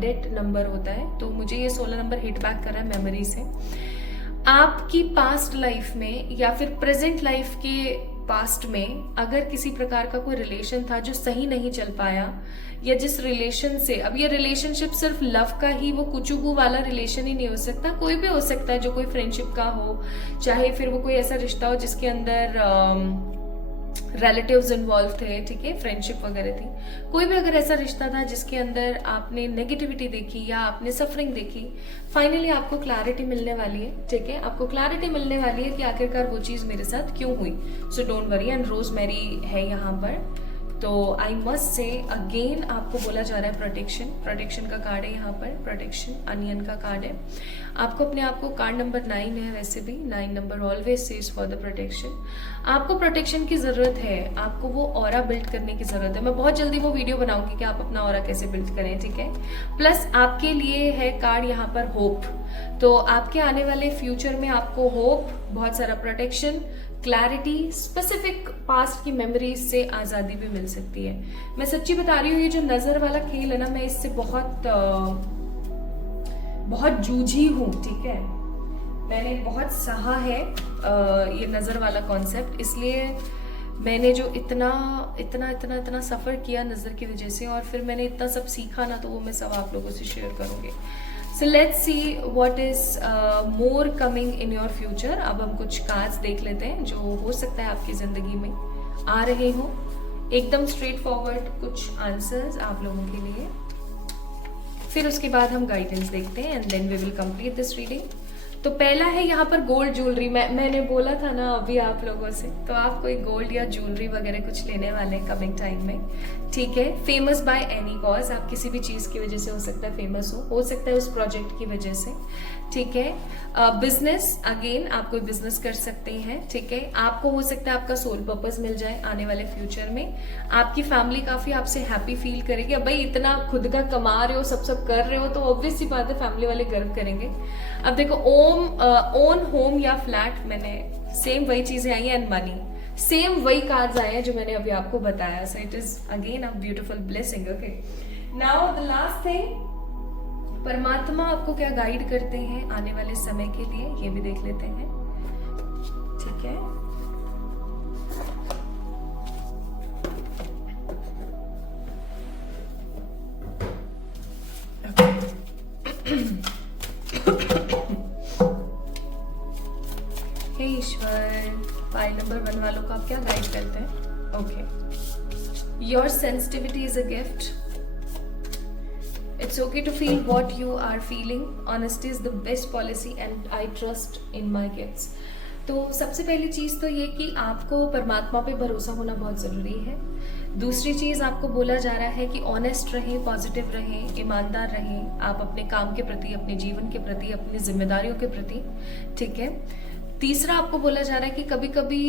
डेट नंबर होता है, तो मुझे ये 16 नंबर हिट बैक कर रहा है मेमोरी से। आपकी पास्ट लाइफ में या फिर प्रेजेंट लाइफ के पास्ट में अगर किसी प्रकार का कोई रिलेशन था जो सही नहीं चल पाया, या जिस रिलेशन से, अब ये रिलेशनशिप सिर्फ लव का ही, वो कुचुबू वाला रिलेशन ही नहीं हो सकता, कोई भी हो सकता है जो कोई फ्रेंडशिप का हो, चाहे फिर वो कोई ऐसा रिश्ता हो जिसके अंदर रिलेटिव्स इन्वॉल्व थे। ठीक है, फ्रेंडशिप वगैरह थी, कोई भी अगर ऐसा रिश्ता था जिसके अंदर आपने नेगेटिविटी देखी या आपने सफरिंग देखी, फाइनली आपको क्लैरिटी मिलने वाली है। ठीक है, आपको क्लैरिटी मिलने वाली है कि आखिरकार वो चीज मेरे साथ क्यों हुई। So don't worry. And rosemary है यहाँ पर, तो आई मस्ट से अगेन आपको बोला जा रहा है प्रोटेक्शन, प्रोटेक्शन का कार्ड है यहाँ पर, प्रोटेक्शन, अनियन का कार्ड है। आपको अपने आप को, कार्ड नंबर 9 है वैसे भी, 9 number always says for the protection. आपको प्रोटेक्शन की जरूरत है, आपको वो ऑरा बिल्ड करने की जरूरत है। मैं बहुत जल्दी वो वीडियो बनाऊंगी कि आप अपना ऑरा कैसे बिल्ड करें। ठीक है, प्लस आपके लिए है कार्ड यहाँ पर होप, तो आपके आने वाले फ्यूचर में आपको होप, बहुत सारा प्रोटेक्शन, क्लैरिटी, स्पेसिफिक पास्ट की मेमोरीज से आजादी भी मिल सकती है। मैं सच्ची बता रही हूँ, ये जो नजर वाला खेल है ना, मैं इससे बहुत जूझी हूँ। ठीक है, मैंने बहुत सहा है ये नज़र वाला कॉन्सेप्ट, इसलिए मैंने जो इतना इतना इतना इतना सफ़र किया नज़र की वजह से, और फिर मैंने इतना सब सीखा ना, तो वो मैं सब आप लोगों से शेयर करूँगी. So let's see what is more coming in your future. अब हम कुछ कार्ड्स देख लेते हैं जो हो सकता है आपकी ज़िंदगी में आ रहे हो. एकदम स्ट्रेट फॉरवर्ड कुछ आंसर्स आप लोगों के लिए. फिर उसके बाद हम गाइडेंस देखते हैं and then we will complete this reading. तो पहला है यहाँ पर गोल्ड ज्वेलरी. मैंने बोला था ना अभी आप लोगों से, तो आप कोई गोल्ड या ज्वेलरी वगैरह कुछ लेने वाले हैं कमिंग टाइम में. ठीक है. Famous by any cause. आप किसी भी चीज़ की वजह से हो सकता है फेमस हो सकता है उस प्रोजेक्ट की वजह से. ठीक है. बिजनेस, अगेन आप कोई बिजनेस कर सकते हैं. ठीक है. आपको हो सकता है आपका सोल पर्पस मिल जाए आने वाले फ्यूचर में. आपकी फैमिली काफी आपसे हैप्पी फील करेगी. अब भाई इतना खुद का कमा रहे हो, सब कर रहे हो, तो ऑब्वियस सी बात है फैमिली वाले गर्व करेंगे. अब देखो ओन होम या फ्लैट, मैंने सेम वही चीजें आई हैं. एंड मनी, सेम वही कार्ड्स आए हैं जो मैंने अभी आपको बताया. So it is again a beautiful blessing. Okay, now the last thing, परमात्मा आपको क्या गाइड करते हैं आने वाले समय के लिए, ये भी देख लेते हैं. ठीक है. हे ईश्वर, पाइल नंबर 1 वालों को आप क्या गाइड करते हैं? Okay, your sensitivity is a gift. It's okay to feel what you are feeling. Honesty is the best policy and I trust in my gifts. तो सबसे पहली चीज़ तो ये कि आपको परमात्मा पे भरोसा होना बहुत ज़रूरी है. दूसरी चीज़, आपको बोला जा रहा है कि ऑनेस्ट रहें, पॉजिटिव रहें, ईमानदार रहें आप अपने काम के प्रति, अपने जीवन के प्रति, अपनी जिम्मेदारियों के प्रति. ठीक है. तीसरा, आपको बोला जा रहा है कि कभी कभी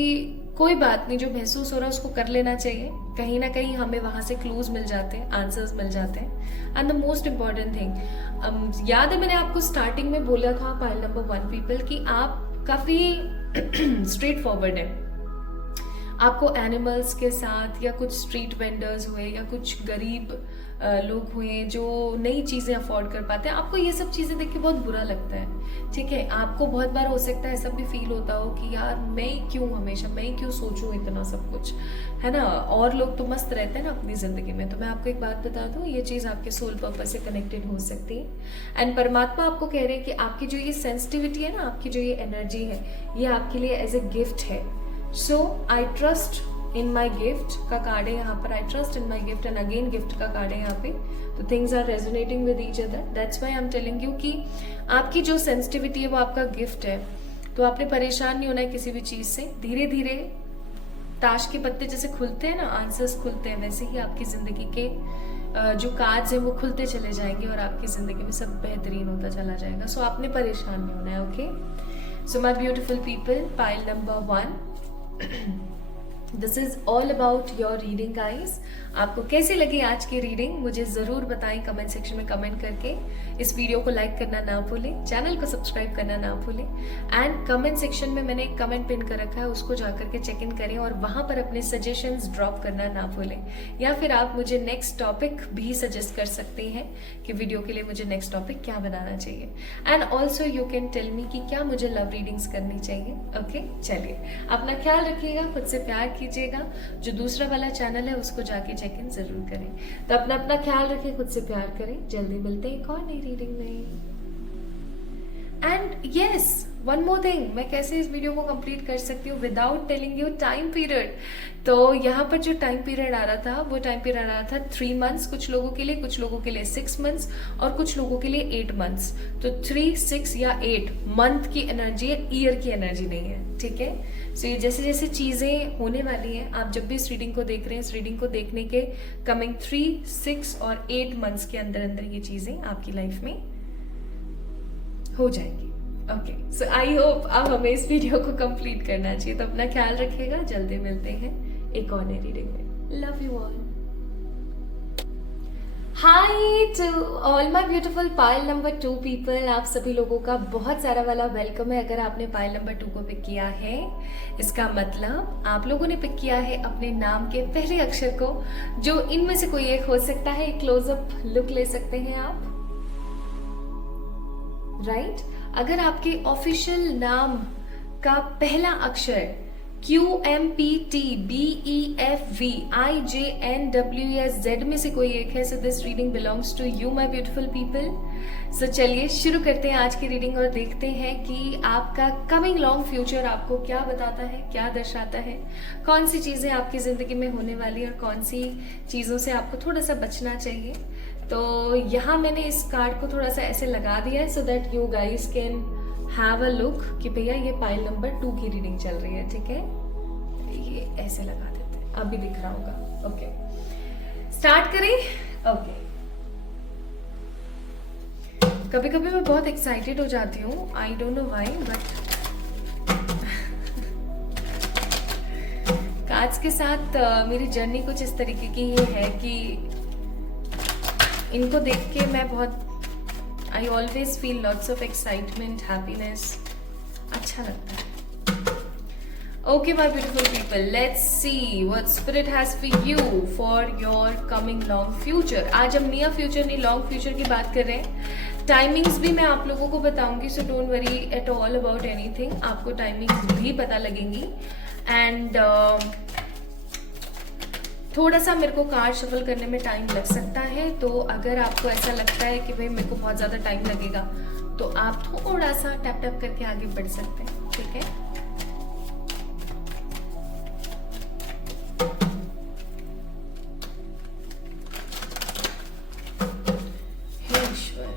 कोई बात नहीं, जो महसूस हो रहा है उसको कर लेना चाहिए. कहीं ना कहीं हमें वहाँ से क्लूज मिल जाते हैं, आंसर्स मिल जाते हैं. And the most important thing, याद है मैंने आपको स्टार्टिंग में बोला था पाइल नंबर 1 पीपल कि आप काफ़ी स्ट्रेट फॉरवर्ड है. आपको एनिमल्स के साथ, या कुछ स्ट्रीट वेंडर्स हुए, या कुछ गरीब लोग हुए जो नई चीज़ें अफोर्ड कर पाते हैं, आपको ये सब चीज़ें देख के बहुत बुरा लगता है. ठीक है. आपको बहुत बार हो सकता है ऐसा भी फील होता हो कि यार मैं क्यों सोचूं इतना सब कुछ, है ना. और लोग तो मस्त रहते हैं ना अपनी ज़िंदगी में. तो मैं आपको एक बात बता दूं, ये चीज़ आपके सोल पर्पस से कनेक्टेड हो सकती है. एंड परमात्मा आपको कह रहे हैं कि आपकी जो ये सेंसिटिविटी है ना, आपकी जो ये एनर्जी है, ये आपके लिए एज ए गिफ्ट है. So I trust in my gift का कार्ड है यहाँ पर. I trust in my gift and again gift का कार्ड है यहाँ पे. तो things are resonating with each other. That's why I am telling you कि आपकी जो सेंसिटिविटी है वो आपका गिफ्ट है. तो आपने परेशान नहीं होना है किसी भी चीज़ से. धीरे धीरे ताश के पत्ते जैसे खुलते हैं ना, आंसर्स खुलते हैं, वैसे ही आपकी ज़िंदगी के जो कार्ड्स हैं वो खुलते चले जाएंगे और आपकी ज़िंदगी में सब बेहतरीन होता चला जाएगा. सो आपने परेशान नहीं होना है. Okay. So my beautiful people, pile number 1, this is all about your reading guys. आपको कैसी लगी आज की रीडिंग मुझे ज़रूर बताएं कमेंट सेक्शन में कमेंट करके. इस वीडियो को लाइक करना ना भूलें, चैनल को सब्सक्राइब करना ना भूलें. एंड कमेंट सेक्शन में मैंने एक कमेंट पिन कर रखा है, उसको जाकर के चेक इन करें और वहाँ पर अपने सजेशंस ड्रॉप करना ना भूलें. या फिर आप मुझे नेक्स्ट टॉपिक भी सजेस्ट कर सकते हैं कि वीडियो के लिए मुझे नेक्स्ट टॉपिक क्या बनाना चाहिए. And also you can tell me कि क्या मुझे लव रीडिंग्स करनी चाहिए. ओके. चलिए, अपना ख्याल रखिएगा, खुद से प्यार कीजिएगा. जो दूसरा वाला चैनल है उसको जाके चेक इन जरूर करें. तो अपना ख्याल रखें, खुद से प्यार करें. जल्दी मिलते हैं एक और नई रीडिंग में. And yes, one more thing, मैं कैसे इस वीडियो को कंप्लीट कर सकती हूँ without telling you time period. तो यहाँ पर जो टाइम पीरियड आ रहा था वो टाइम पीरियड आ रहा था 3 मंथ्स कुछ लोगों के लिए, कुछ लोगों के लिए 6 मंथ्स और कुछ लोगों के लिए 8 मंथ्स. तो 3, 6 या 8 मंथ की एनर्जी है, ईयर की एनर्जी नहीं है. ठीक है. सो ये जैसे जैसे चीज़ें होने वाली हैं, आप जब भी इस रीडिंग को देख रहे हैं, इस रीडिंग को देखने के कमिंग 3, 6 और 8 मंथ्स के अंदर अंदर ये चीज़ें आपकी लाइफ में हो जाएगी. ओके. सो आई होप अब हमें इस वीडियो को कंप्लीट करना चाहिए. तो अपना ख्याल रखिएगा. जल्दी मिलते हैं एक और नई रीडिंग में. Love you all. Hi to all my beautiful pile number 2 people. आप सभी लोगों का बहुत सारा वाला वेलकम है. अगर आपने पाइल नंबर 2 को पिक किया है, इसका मतलब आप लोगों ने पिक किया है अपने नाम के पहले अक्षर को, जो इनमें से कोई एक हो सकता है. क्लोजअप लुक ले सकते हैं आप. राइट. अगर आपके ऑफिशियल नाम का पहला अक्षर QMPTBEFVIJNWESZ में से कोई एक है, so this reading belongs to you my beautiful people. So चलिए शुरू करते हैं आज की रीडिंग और देखते हैं कि आपका कमिंग लॉन्ग फ्यूचर आपको क्या बताता है, क्या दर्शाता है, कौन सी चीज़ें आपकी ज़िंदगी में होने वाली और कौन सी चीज़ों से आपको थोड़ा सा बचना चाहिए। तो यहाँ मैंने इस कार्ड को थोड़ा सा ऐसे लगा दिया है so that you guys can have a look कि भैया ये पाइल नंबर 2 की रीडिंग चल रही है, ठीक है। ये ऐसे लगा देते हैं, अभी दिख रहा होगा। ओके स्टार्ट करें। ओके कभी कभी मैं बहुत एक्साइटेड हो जाती हूँ, I don't know why, but cards के साथ मेरी जर्नी कुछ इस तरीके की ये है कि इनको देख के मैं बहुत I always feel lots of excitement, happiness. अच्छा लगता है। Okay, my beautiful people, let's see what spirit has for you for your coming long future. आज हम near future नहीं long future की बात कर रहे हैं। टाइमिंग्स भी मैं आप लोगों को बताऊंगी, so don't worry at all about anything. आपको टाइमिंग्स भी पता लगेंगी एंड थोड़ा सा मेरे को कार्ड शफल करने में टाइम लग सकता है, तो अगर आपको ऐसा लगता है कि भाई मेरे को बहुत ज़्यादा टाइम लगेगा तो आप थोड़ा सा टैप टैप करके आगे बढ़ सकते हैं, ठीक है। हे ईश्वर,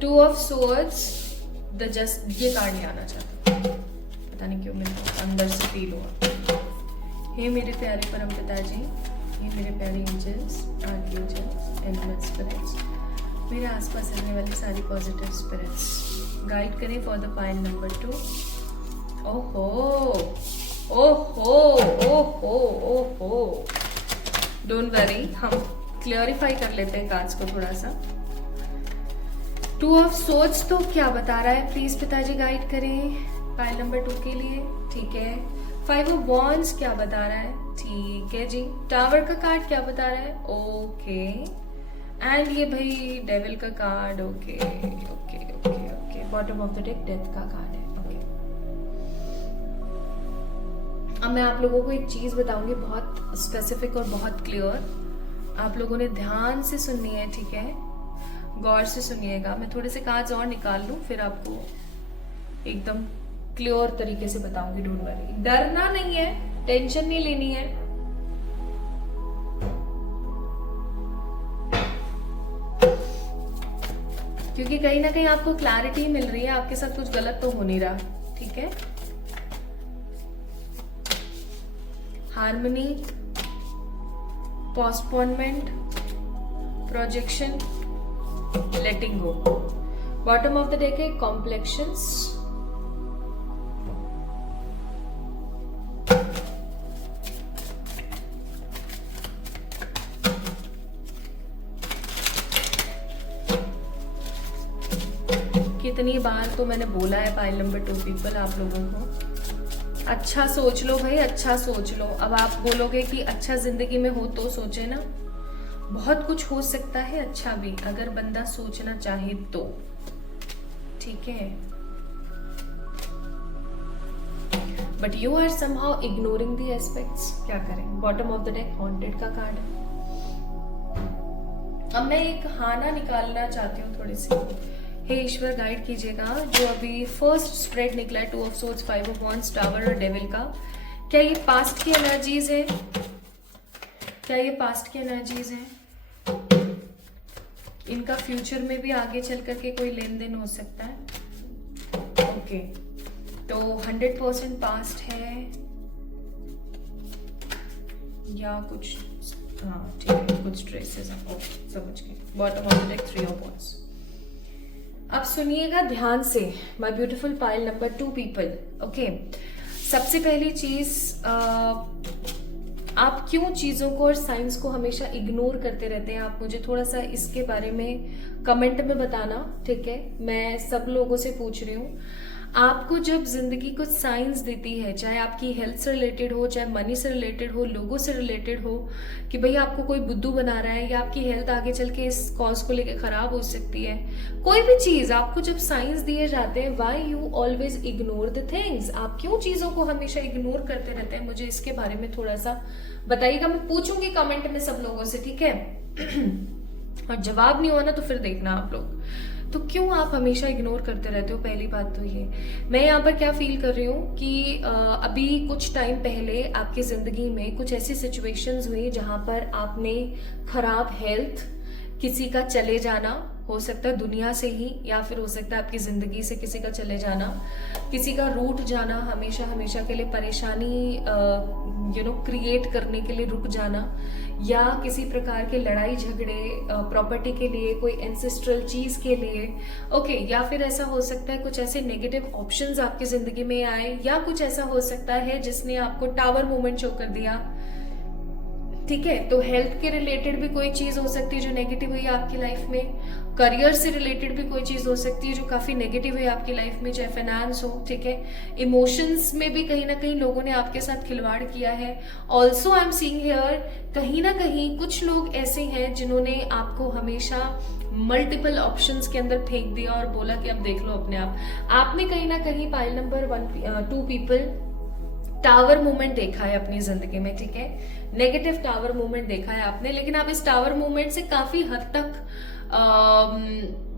two of swords, the just, ये कार्ड नहीं आना चाहता, पता नहीं क्यों मेरे को अंदर से फील हुआ। हे मेरे प्यारे परम पिताजी, ये मेरे प्यारे एंजल्स, आर्कएंजल्स, एनिमल स्पिरिट्स, मेरे आसपास रहने वाली सारी पॉजिटिव स्पिरिट्स गाइड करें फॉर द पाइल नंबर 2। ओहो ओहो ओहो ओहो, डोंट वरी, हम क्लियरिफाई कर लेते हैं कार्ड्स को थोड़ा सा। 2 ऑफ सोर्ड्स तो क्या बता रहा है, प्लीज पिताजी गाइड करें पाइल नंबर 2 के लिए, ठीक है। 5 ऑफ वॉन्ड्स क्या बता रहा है, ठीक है जी। टावर का कार्ड क्या बता रहा है, ओके। एंड ये भाई डेविल का card, okay okay okay okay. Bottom of the deck death का कार्ड है, ओके। अब मैं आप लोगों को एक चीज बताऊंगी बहुत स्पेसिफिक और बहुत क्लियर, आप लोगों ने ध्यान से सुननी है, ठीक है, गौर से सुनिएगा। मैं थोड़े से कार्ड्स और निकाल लूं फिर आपको एकदम क्लियर तरीके से बताऊंगी, डोंट वरी। डरना नहीं है, टेंशन नहीं लेनी है। क्योंकि कहीं ना कहीं आपको क्लैरिटी मिल रही है, आपके साथ कुछ गलत तो हो नहीं रहा, ठीक है। Harmony, postponement, projection, letting go. Bottom of the deck है कॉम्प्लेक्शंस, कितनी बार तो मैंने बोला है पाइल नंबर 2 पीपल आप लोगों को, अच्छा सोच लो भाई, अच्छा सोच लो। अब आप बोलोगे कि अच्छा जिंदगी में हो तो सोचे ना, बहुत कुछ हो सकता है अच्छा भी अगर बंदा सोचना चाहे तो, ठीक है। But you are somehow ignoring the aspects, क्या करें। Bottom of the deck haunted का कार्ड है। अब मैं एक हाना निकालना चाहती हूँ थोड़ी सी, हे ईश्वर गाइड कीजिएगा। जो अभी फर्स्ट स्प्रेड निकला है 2 of swords, 5 of wands, tower और डेविल का, क्या ये पास्ट की एनर्जीज है, क्या ये पास्ट की एनर्जीज है, इनका फ्यूचर में भी आगे चल करके कोई लेन देन हो सकता है, ओके। तो 100% पास्ट है या कुछ, हाँ ठीक है, कुछ ट्रेसेस हैं, ओके समझ गए। Bottom of the deck 3 of wands. अब सुनिएगा ध्यान से my beautiful pile number 2 people, okay. सबसे पहली चीज, आप क्यों चीज़ों को और साइंस को हमेशा इग्नोर करते रहते हैं, आप मुझे थोड़ा सा इसके बारे में कमेंट में बताना, ठीक है। मैं सब लोगों से पूछ रही हूँ, आपको जब जिंदगी कुछ साइंस देती है, चाहे आपकी हेल्थ से रिलेटेड हो, चाहे मनी से रिलेटेड हो, लोगों से रिलेटेड हो, कि भाई आपको कोई बुद्धू बना रहा है या आपकी हेल्थ आगे चल के इस कॉज को लेकर खराब हो सकती है, कोई भी चीज आपको जब साइंस दिए जाते हैं, why you always ignore the things? आप क्यों चीजों को हमेशा इग्नोर करते रहते हैं? मुझे इसके बारे में थोड़ा सा बताइएगा, मैं पूछूंगी कमेंट में सब लोगों से, ठीक है? और जवाब नहीं हुआ ना तो फिर देखना आप लोग। तो क्यों आप हमेशा इग्नोर करते रहते हो? पहली बात तो ये, मैं यहाँ पर क्या फील कर रही हूँ कि अभी कुछ टाइम पहले आपकी जिंदगी में कुछ ऐसी सिचुएशंस हुई जहां पर आपने खराब हेल्थ, किसी का चले जाना, हो सकता है दुनिया से ही, या फिर हो सकता है आपकी जिंदगी से किसी का चले जाना, किसी का रूठ जाना, हमेशा हमेशा के लिए परेशानी क्रिएट करने के लिए रुक जाना, या किसी प्रकार के लड़ाई झगड़े प्रॉपर्टी के लिए, कोई एंसेस्ट्रल चीज के लिए, ओके, या फिर ऐसा हो सकता है कुछ ऐसे नेगेटिव ऑप्शंस आपकी जिंदगी में आए, या कुछ ऐसा हो सकता है जिसने आपको टावर मोमेंट शो कर दिया, ठीक है? तो हेल्थ के रिलेटेड भी कोई चीज हो सकती है जो नेगेटिव हुई आपकी लाइफ में, करियर से रिलेटेड भी कोई चीज हो सकती है जो काफी नेगेटिव हुई आपकी लाइफ में, चाहे फाइनेंस हो, ठीक है? इमोशंस में भी कहीं ना कहीं लोगों ने आपके साथ खिलवाड़ किया है। Also I am seeing here, कहीं ना कहीं कुछ लोग ऐसे हैं जिन्होंने आपको हमेशा मल्टीपल ऑप्शंस के अंदर फेंक दिया और बोला कि अब देख लो अपने आप। आपने कहीं ना कहीं pile number 2 people tower movement देखा है अपनी जिंदगी में, ठीक है? नेगेटिव टावर मूवमेंट देखा है आपने, लेकिन आप इस टावर मूवमेंट से काफी हद तक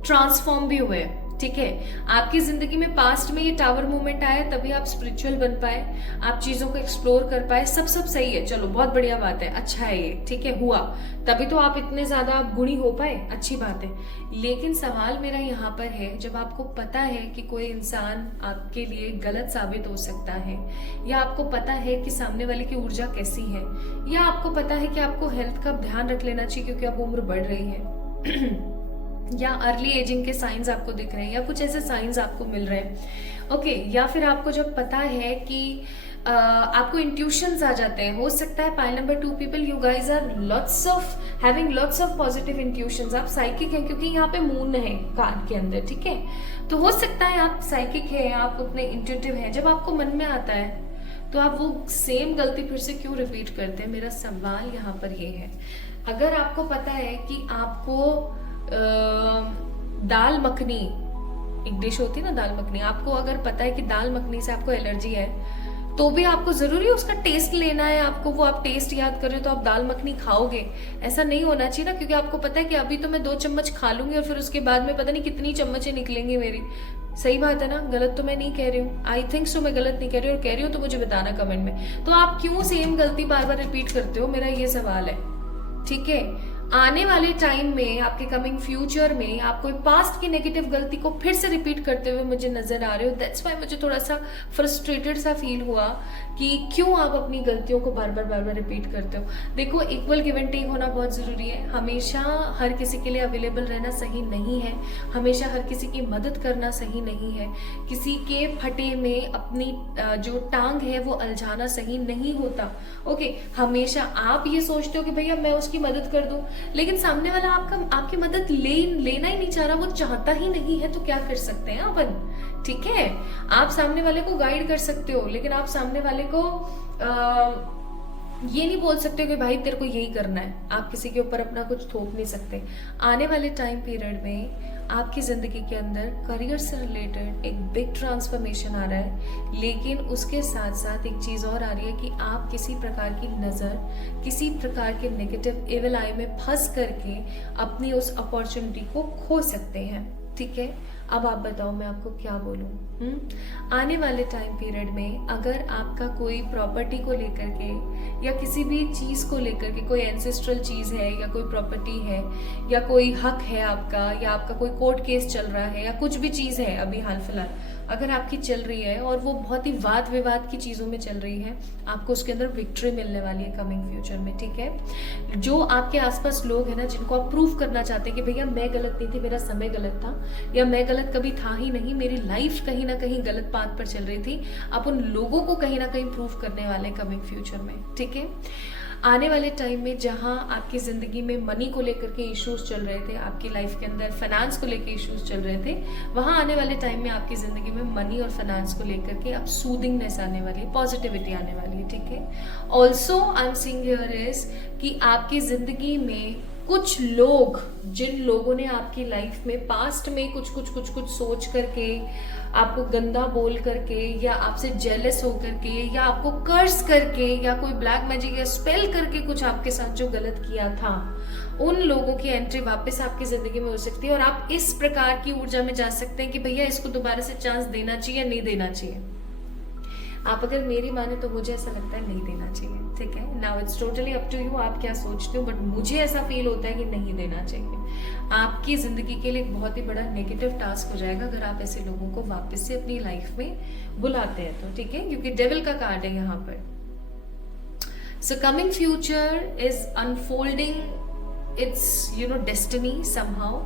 ट्रांसफॉर्म भी हुए, ठीक है? आपकी जिंदगी में पास्ट में ये टावर मूवमेंट आया, तभी आप स्पिरिचुअल बन पाए, आप चीजों को एक्सप्लोर कर पाए, सब सही है, चलो बहुत बढ़िया बात है, अच्छा है ये, ठीक है? हुआ तभी तो आप इतने ज्यादा गुणी हो पाए, अच्छी बात है। लेकिन सवाल मेरा यहाँ पर है, जब आपको पता है कि कोई इंसान आपके लिए गलत साबित हो सकता है, या आपको पता है कि सामने वाले की ऊर्जा कैसी है, या आपको पता है कि आपको हेल्थ का ध्यान रख लेना चाहिए क्योंकि अब उम्र बढ़ रही है या अर्ली एजिंग के साइंस आपको दिख रहे हैं, या कुछ ऐसे साइंस आपको मिल रहे हैं, ओके, या फिर आपको जब पता है कि आपको इंट्यूशंस आ जाते हैं, हो सकता है pile number 2 people, you guys are having lots of positive intuitions, आप साइकिक हैं क्योंकि यहाँ पे मून है कार्ड के अंदर, ठीक है? तो हो सकता है आप साइकिक है, आप उतने इंट्यूटिव हैं, जब आपको मन में आता है तो आप वो सेम गलती फिर से क्यों रिपीट करते हैं? मेरा सवाल यहाँ पर ये है। अगर आपको पता है कि आपको दाल मखनी, एक डिश होती है ना दाल मखनी, आपको अगर पता है कि दाल मखनी से आपको एलर्जी है, तो भी आपको जरूरी है उसका टेस्ट लेना है, आपको वो आप टेस्ट याद कर रहे हो तो आप दाल मखनी खाओगे? ऐसा नहीं होना चाहिए ना, क्योंकि आपको पता है कि अभी तो मैं 2 चम्मच खा लूंगी और फिर उसके बाद में पता नहीं कितनी चम्मचें निकलेंगी मेरी। सही बात है ना? गलत तो मैं नहीं कह रही हूँ, आई थिंक सो मैं गलत नहीं कह रही हूँ, और कह रही हूँ तो मुझे बताना कमेंट में। तो आप क्यों सेम गलती बार बार रिपीट करते हो? मेरा ये सवाल है, ठीक है? आने वाले टाइम में, आपके कमिंग फ्यूचर में, आप कोई पास्ट की नेगेटिव गलती को फिर से रिपीट करते हुए मुझे नजर आ रहे हो। दैट्स व्हाई मुझे थोड़ा सा फ्रस्ट्रेटेड सा फील हुआ कि क्यों आप अपनी गलतियों को बार बार रिपीट करते हो। देखो, इक्वल गिव एंड टेक होना बहुत जरूरी है, हमेशा हर किसी के लिए अवेलेबल रहना सही नहीं है, हमेशा हर किसी की मदद करना सही नहीं है, किसी के फटे में अपनी जो टांग है वो उलझाना सही नहीं होता, ओके? हमेशा आप ये सोचते हो कि भैया मैं उसकी मदद कर दूं, लेकिन सामने वाला आपकी मदद लेना ही नहीं चाह रहा, वो चाहता ही नहीं है, तो क्या कर सकते हैं अपन, ठीक है? आप सामने वाले को गाइड कर सकते हो, लेकिन आप सामने वाले को ये नहीं बोल सकते कि भाई तेरे को यही करना है, आप किसी के ऊपर अपना कुछ थोप नहीं सकते। आने वाले टाइम पीरियड में आपकी जिंदगी के अंदर करियर से रिलेटेड एक बिग ट्रांसफॉर्मेशन आ रहा है, लेकिन उसके साथ साथ एक चीज और आ रही है कि आप किसी प्रकार की नजर, किसी प्रकार के नेगेटिव एविल आई में फंस करके अपनी उस अपॉर्चुनिटी को खो सकते हैं, ठीक है? अब आप बताओ मैं आपको क्या बोलूं? आने वाले टाइम पीरियड में अगर आपका कोई प्रॉपर्टी को लेकर के या किसी भी चीज को लेकर के, कोई एंसेस्ट्रल चीज है या कोई प्रॉपर्टी है या कोई हक है आपका, या आपका कोई कोर्ट केस चल रहा है, या कुछ भी चीज है अभी हाल फिलहाल अगर आपकी चल रही है और वो बहुत ही वाद विवाद की चीजों में चल रही है, आपको उसके अंदर विक्ट्री मिलने वाली है कमिंग फ्यूचर में, ठीक है? जो आपके आसपास लोग हैं ना, जिनको आप प्रूव करना चाहते हैं कि भैया मैं गलत नहीं थी, मेरा समय गलत था, या मैं गलत कभी था ही नहीं, मेरी लाइफ कहीं ना कहीं गलत पाथ पर चल रही थी, आप उन लोगों को कहीं ना कहीं प्रूव करने वाले कमिंग फ्यूचर में, ठीक है? आने वाले टाइम में जहां आपकी ज़िंदगी में मनी को लेकर के इश्यूज चल रहे थे, आपकी लाइफ के अंदर फाइनेंस को लेकर इश्यूज चल रहे थे, वहां आने वाले टाइम में आपकी ज़िंदगी में मनी और फाइनेंस को लेकर के अब सूदिंगनेस आने वाली है, पॉजिटिविटी आने वाली है, ठीक है। Also I am seeing here is कि आपकी ज़िंदगी में कुछ लोग, जिन लोगों ने आपकी लाइफ में पास्ट में कुछ सोच करके, आपको गंदा बोल करके, या आपसे जेलस होकर के, या आपको कर्स करके, या कोई ब्लैक मैजिक या स्पेल करके कुछ आपके साथ जो गलत किया था, उन लोगों की एंट्री वापस आपकी जिंदगी में हो सकती है। और आप इस प्रकार की ऊर्जा में जा सकते हैं कि भैया इसको दोबारा से चांस देना चाहिए या नहीं देना चाहिए। आप अगर मेरी माने तो मुझे ऐसा लगता है नहीं देना चाहिए, ठीक है। Now it's totally up to you, आप क्या सोचते हो, बट मुझे ऐसा फील होता है कि नहीं देना चाहिए। आपकी जिंदगी के लिए एक बहुत ही बड़ा नेगेटिव टास्क हो जाएगा अगर आप ऐसे लोगों को वापस से अपनी लाइफ में बुलाते हैं तो, ठीक है, क्योंकि डेविल का कार्ड है यहाँ पर। So coming future is unfolding it's destiny somehow.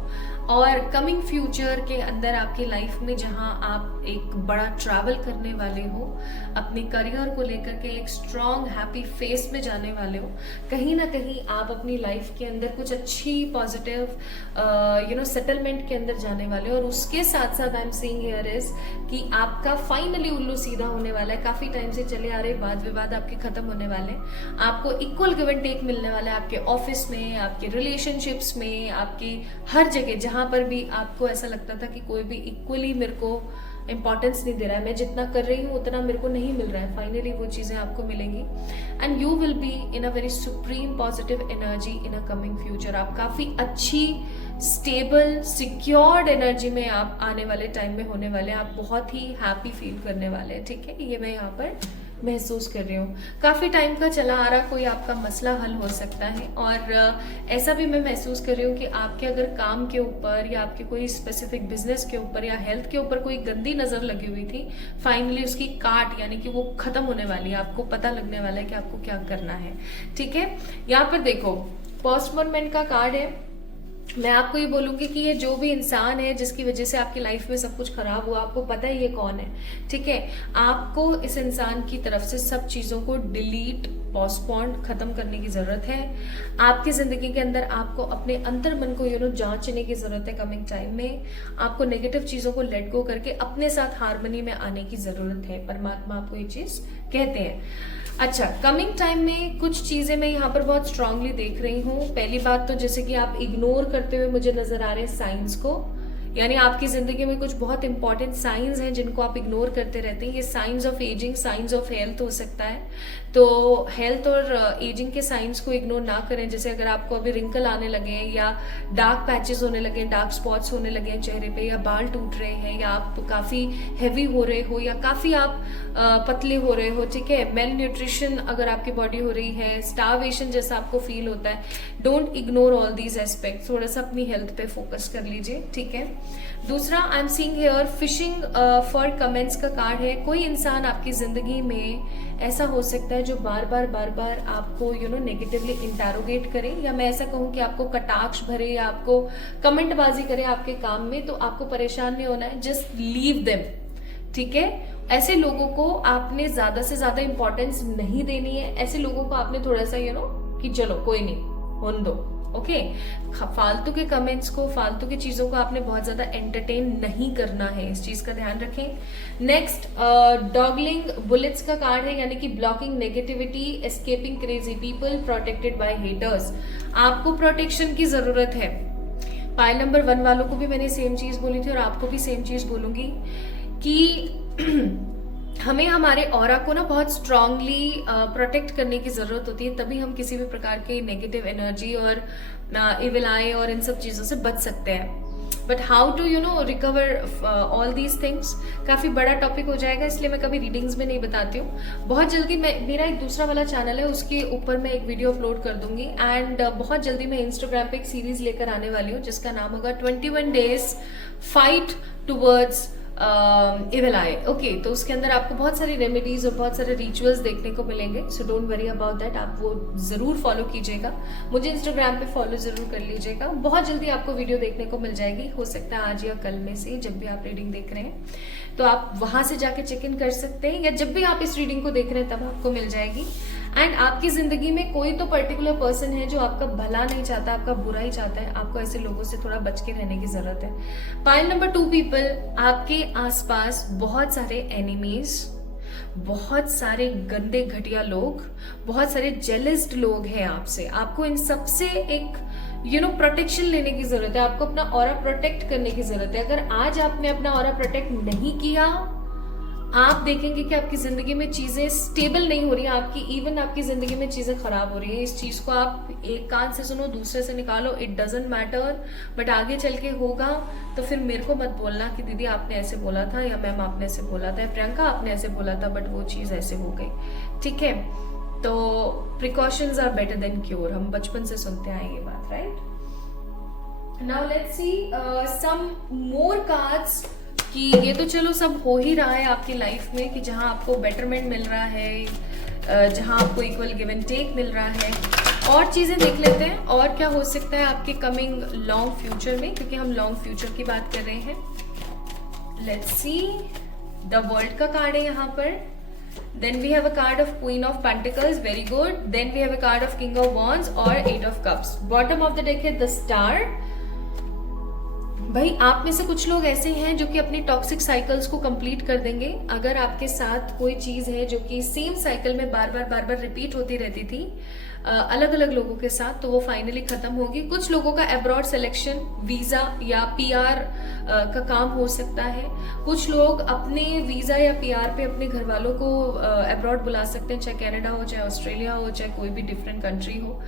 और कमिंग फ्यूचर के अंदर आपकी लाइफ में जहां आप एक बड़ा ट्रैवल करने वाले हो, अपने करियर को लेकर के एक स्ट्रॉन्ग हैप्पी फेस में जाने वाले हो, कहीं ना कहीं आप अपनी लाइफ के अंदर कुछ अच्छी पॉजिटिव सेटलमेंट के अंदर जाने वाले हो। और उसके साथ साथ आई एम सीइंग हियर इज कि आपका फाइनली उल्लू सीधा होने वाला है। काफी टाइम से चले आ रहे वाद विवाद आपके खत्म होने वाले हैं। आपको इक्वल गिव एंड टेक मिलने वाला है, आपके ऑफिस में, आपके रिलेशनशिप्स में, आपकी हर जगह जहां पर भी आपको ऐसा लगता था कि कोई भी इक्वली मेरे को इंपॉर्टेंस नहीं दे रहा है, मैं जितना कर रही हूँ उतना मेरे को नहीं मिल रहा है, फाइनली वो चीजें आपको मिलेंगी। And you will be in a very supreme positive energy in a coming future. आप काफी अच्छी स्टेबल सिक्योर्ड एनर्जी में आप आने वाले टाइम में होने वाले हैं। आप बहुत ही हैप्पी फील करने वाले हैं, ठीक है। ये मैं यहाँ पर महसूस कर रही हूँ। काफी टाइम का चला आ रहा कोई आपका मसला हल हो सकता है। और ऐसा भी मैं महसूस कर रही हूँ कि आपके अगर काम के ऊपर या आपके कोई स्पेसिफिक बिजनेस के ऊपर या हेल्थ के ऊपर कोई गंदी नजर लगी हुई थी, फाइनली उसकी काट यानी कि वो खत्म होने वाली है। आपको पता लगने वाला है कि आपको क्या करना है, ठीक है। यहाँ पर देखो पोस्टपोनमेंट का कार्ड है। मैं आपको ये बोलूंगी कि ये जो भी इंसान है जिसकी वजह से आपकी लाइफ में सब कुछ खराब हुआ, आपको पता है ये कौन है, ठीक है। आपको इस इंसान की तरफ से सब चीजों को डिलीट, पोस्टपोन, खत्म करने की जरूरत है। आपकी जिंदगी के अंदर आपको अपने अंतर मन को जांचने की जरूरत है। कमिंग टाइम में आपको नेगेटिव चीजों को लेट गो करके अपने साथ हार्मनी में आने की जरूरत है। परमात्मा आपको ये चीज कहते हैं। अच्छा, कमिंग टाइम में कुछ चीजें मैं यहाँ पर बहुत स्ट्रांगली देख रही हूँ। पहली बात तो जैसे कि आप इग्नोर करते हुए मुझे नजर आ रहे हैं साइंस को, यानी आपकी जिंदगी में कुछ बहुत इंपॉर्टेंट साइंस हैं जिनको आप इग्नोर करते रहते हैं। ये science of ageing, science of health हो सकता है। तो हेल्थ और एजिंग के साइंस को इग्नोर ना करें। जैसे अगर आपको अभी रिंकल आने लगे हैं, या डार्क पैचेस होने लगे हैं, डार्क स्पॉट्स होने लगे हैं चेहरे पे, या बाल टूट रहे हैं, या आप काफी हैवी हो रहे हो, या काफी आप पतले हो रहे हो, ठीक है। मेल न्यूट्रिशन अगर आपकी बॉडी हो रही है, स्टारवेशन जैसा आपको फील होता है, don't ignore all these aspect. थोड़ा सा अपनी हेल्थ पे फोकस कर लीजिए, ठीक है। दूसरा, आई am seeing here fishing for comments का कार्ड है। कोई इंसान आपकी जिंदगी में ऐसा हो सकता है जो बार बार आपको नेगेटिवली इंटरोगेट करे, या मैं ऐसा कहूँ कि आपको कटाक्ष भरे या आपको कमेंटबाजी करे आपके काम में। तो आपको परेशान नहीं होना है, जस्ट लीव देम, ठीक है। ऐसे लोगों को आपने ज्यादा से ज्यादा इंपॉर्टेंस नहीं देनी है। ऐसे लोगों को आपने थोड़ा सा कि चलो कोई नहीं, होने दो, ओके। फालतू के कमेंट्स को, फालतू की चीजों को आपने बहुत ज्यादा एंटरटेन नहीं करना है, इस चीज का ध्यान रखें। नेक्स्ट, डॉगलिंग बुलेट्स का कार्ड है, यानी कि blocking negativity, escaping crazy people, protected by haters. आपको प्रोटेक्शन की जरूरत है। पाइल नंबर 1 वालों को भी मैंने सेम चीज बोली थी और आपको भी सेम चीज बोलूंगी कि हमें हमारे ऑरा को बहुत स्ट्रांगली प्रोटेक्ट करने की जरूरत होती है, तभी हम किसी भी प्रकार के नेगेटिव एनर्जी और इविल आई और इन सब चीजों से बच सकते हैं। But how to recover all these things, काफी बड़ा टॉपिक हो जाएगा, इसलिए मैं कभी रीडिंग्स में नहीं बताती हूँ। बहुत जल्दी मेरा एक दूसरा वाला चैनल है, उसके ऊपर मैं एक वीडियो अपलोड कर दूंगी। एंड बहुत जल्दी मैं इंस्टाग्राम पे एक सीरीज लेकर आने वाली हूँ जिसका नाम होगा 21 डेज फाइट टूवर्ड्स इविल आई, ओके। तो उसके अंदर आपको बहुत सारी रेमेडीज और बहुत सारे रिचुअल्स देखने को मिलेंगे। So don't worry about that, आप वो जरूर फॉलो कीजिएगा। मुझे इंस्टाग्राम पे फॉलो जरूर कर लीजिएगा। बहुत जल्दी आपको वीडियो देखने को मिल जाएगी, हो सकता है आज या कल में से, जब भी आप रीडिंग देख रहे हैं तो आप वहां से जाके चेक इन कर सकते हैं, या जब भी आप इस रीडिंग को देख रहे हैं तब आपको मिल जाएगी। एंड आपकी जिंदगी में कोई तो पर्टिकुलर पर्सन है जो आपका भला नहीं चाहता, आपका बुरा ही चाहता है। आपको ऐसे लोगों से थोड़ा बच के रहने की जरूरत है। पाइल नंबर 2 पीपल, आपके आसपास बहुत सारे एनिमीज, बहुत सारे गंदे घटिया लोग, बहुत सारे जेलस्ड लोग हैं आपसे। आपको इन सबसे एक प्रोटेक्शन लेने की जरूरत है। आपको अपना ऑरा प्रोटेक्ट करने की जरूरत है। अगर आज आपने अपना ऑरा प्रोटेक्ट नहीं किया, आप देखेंगे कि आपकी जिंदगी में चीजें स्टेबल नहीं हो रही हैं, आपकी जिंदगी में चीजें खराब हो रही हैं। इस चीज को आप एक कान से सुनो, दूसरे से निकालो, इट डजेंट मैटर, बट आगे चल के होगा तो फिर मेरे को मत बोलना कि दीदी आपने ऐसे बोला था, या मैम आपने ऐसे बोला था, या प्रियंका आपने ऐसे बोला था, बट वो चीज ऐसे हो गई। ठीक है, तो precautions are better than cure, हम बचपन से सुनते आए ये बात, right. Now let's see some more cards कि ये तो चलो सब हो ही रहा है आपकी लाइफ में, कि जहां आपको बेटरमेंट मिल रहा है, जहां आपको इक्वल गिव एंड टेक मिल रहा है। और चीजें देख लेते हैं और क्या हो सकता है आपके कमिंग लॉन्ग फ्यूचर में, क्योंकि हम लॉन्ग फ्यूचर की बात कर रहे हैं। लेट्स सी, द वर्ल्ड का कार्ड है यहाँ पर। Then we have a card of Queen of Pentacles, very good. Then we have a card of King of Wands और 8 of Cups. Bottom of the deck है the Star. भाई आप में से कुछ लोग ऐसे हैं जो कि अपनी टॉक्सिक साइकिल्स को कंप्लीट कर देंगे। अगर आपके साथ कोई चीज है जो कि सेम साइकिल में बार बार रिपीट होती रहती थी अलग अलग लोगों के साथ, तो वो फाइनली खत्म होगी। कुछ लोगों का अब्रॉड सिलेक्शन, वीजा या पीआर का काम हो सकता है। कुछ लोग अपने वीजा या पीआर पे अपने घर वालों को अब्रॉड बुला सकते हैं, चाहे कनाडा हो, चाहे ऑस्ट्रेलिया हो, चाहे कोई भी डिफरेंट कंट्री हो।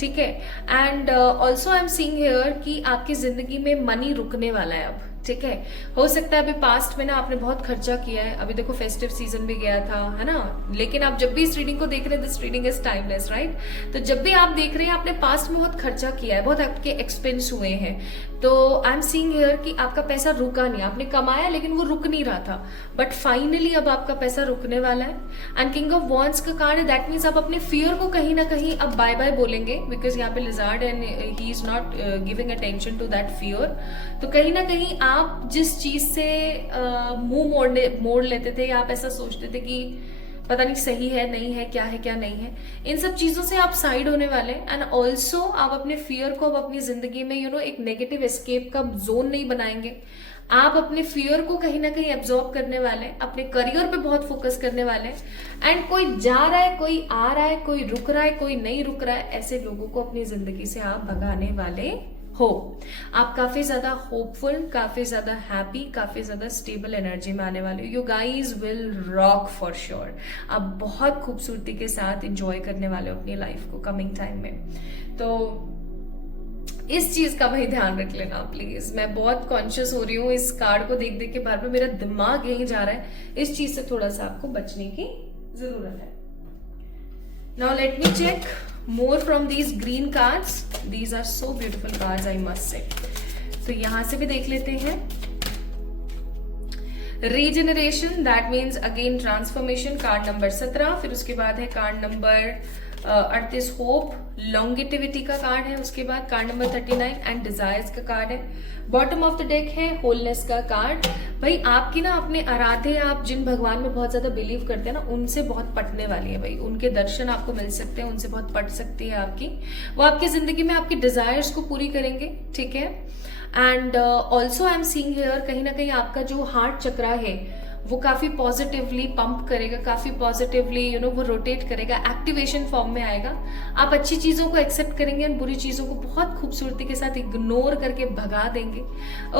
ठीक है, and also I am seeing here कि आपकी जिंदगी में मनी रुकने वाला है अब। ठीक है, हो सकता है अभी पास्ट में ना आपने बहुत खर्चा किया है, अभी देखो फेस्टिव सीजन भी गया था, है ना, लेकिन आप जब भी इस रीडिंग को देख रहे हैं, this reading is timeless, right. तो जब भी आप देख रहे हैं आपने पास्ट में बहुत खर्चा किया है, बहुत आपके एक्सपेंस हुए हैं, तो आई एम सीइंग हियर कि आपका पैसा रुका नहीं, आपने कमाया लेकिन वो रुक नहीं रहा था, बट फाइनली अब आपका पैसा रुकने वाला है। एंड किंग ऑफ वॉन्ड्स का कार्ड है, दैट मीन्स आप अपने फियर को कहीं ना कहीं अब बाय बाय बोलेंगे, बिकॉज यहाँ पे lizard and he is not giving attention to that fear. तो कहीं ना कहीं आप जिस चीज से मुंह मोड़ लेते थे, या आप ऐसा सोचते थे कि पता नहीं सही है नहीं है, क्या है क्या नहीं है, इन सब चीजों से आप साइड होने वाले। एंड ऑल्सो आप अपने फियर को अब अपनी जिंदगी में एक नेगेटिव एस्केप का जोन नहीं बनाएंगे। आप अपने फियर को कहीं ना कहीं एब्जॉर्ब करने वाले, अपने करियर पे बहुत फोकस करने वाले। एंड कोई जा रहा है, कोई आ रहा है, कोई रुक रहा है, कोई नहीं रुक रहा है, ऐसे लोगों को अपनी जिंदगी से आप भगाने वाले हो। आप काफी ज्यादा होपफुल, काफी ज्यादा हैप्पी, काफी ज्यादा स्टेबल एनर्जी में आने वाले हो। You guys will rock for sure. आप बहुत खूबसूरती के साथ एंजॉय करने वाले हो अपनी लाइफ को कमिंग टाइम में। तो इस चीज का भाई ध्यान रख लेना प्लीज। मैं बहुत कॉन्शियस हो रही हूँ इस कार्ड को देख देख के, बार बार मेरा दिमाग यहीं जा रहा है। इस चीज से थोड़ा सा आपको बचने की जरूरत है। Now let me check more from these green cards. These are so beautiful cards, I must say. तो यहां से भी देख लेते हैं। Regeneration, that means again transformation, card number 17। फिर उसके बाद है कार्ड नंबर 38 होप, लॉन्गेटिविटी का कार्ड है। उसके बाद कार्ड नंबर 39 एंड डिजायर्स का कार्ड है। बॉटम ऑफ द डेक है होलनेस का कार्ड। भाई आपकी ना अपने आराधे, आप जिन भगवान में बहुत ज्यादा बिलीव करते हैं ना, उनसे बहुत पटने वाली है भाई। उनके दर्शन आपको मिल सकते हैं, उनसे बहुत पट सकती है आपकी। वो आपकी जिंदगी में आपकी डिजायर्स को पूरी करेंगे। ठीक है, and also I am seeing here कहीं ना कहीं आपका जो हार्ट चक्रा है वो काफी पॉजिटिवली पंप करेगा, काफी पॉजिटिवली वो रोटेट करेगा, एक्टिवेशन फॉर्म में आएगा। आप अच्छी चीजों को एक्सेप्ट करेंगे और बुरी चीजों को बहुत खूबसूरती के साथ इग्नोर करके भगा देंगे।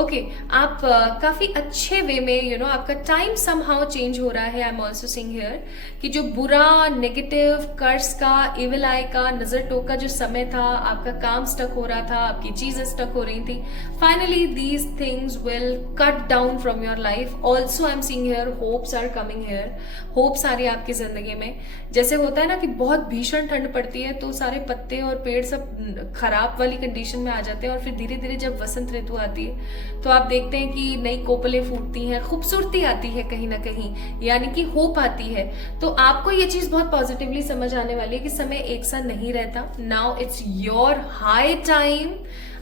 ओके, आप काफी अच्छे वे में आपका टाइम समहाउ चेंज हो रहा है। I am also seeing here कि जो बुरा, नेगेटिव, कर्स का, इविल आई का, नजर टोक का जो समय था, आपका काम स्टक हो रहा था, आपकी चीजें स्टक हो रही थी, finally these things will cut down from your life. Also I am seeing hopes are coming here. Hopes आ रही है आपकी जिंदगी में। जैसे होता है ना कि बहुत भीषण ठंड पड़ती है तो सारे पत्ते और पेड़ सब खराब वाली कंडीशन में आ जाते हैं, और फिर धीरे धीरे जब वसंत ऋतु आती है तो आप देखते हैं कि नई कोपलें फूटती हैं, खूबसूरती आती है कहीं ना कहीं, यानी कि होप आती है। तो आपको ये चीज बहुत पॉजिटिवली समझ आने वाली है कि समय एक सा नहीं रहता। Now it's your high time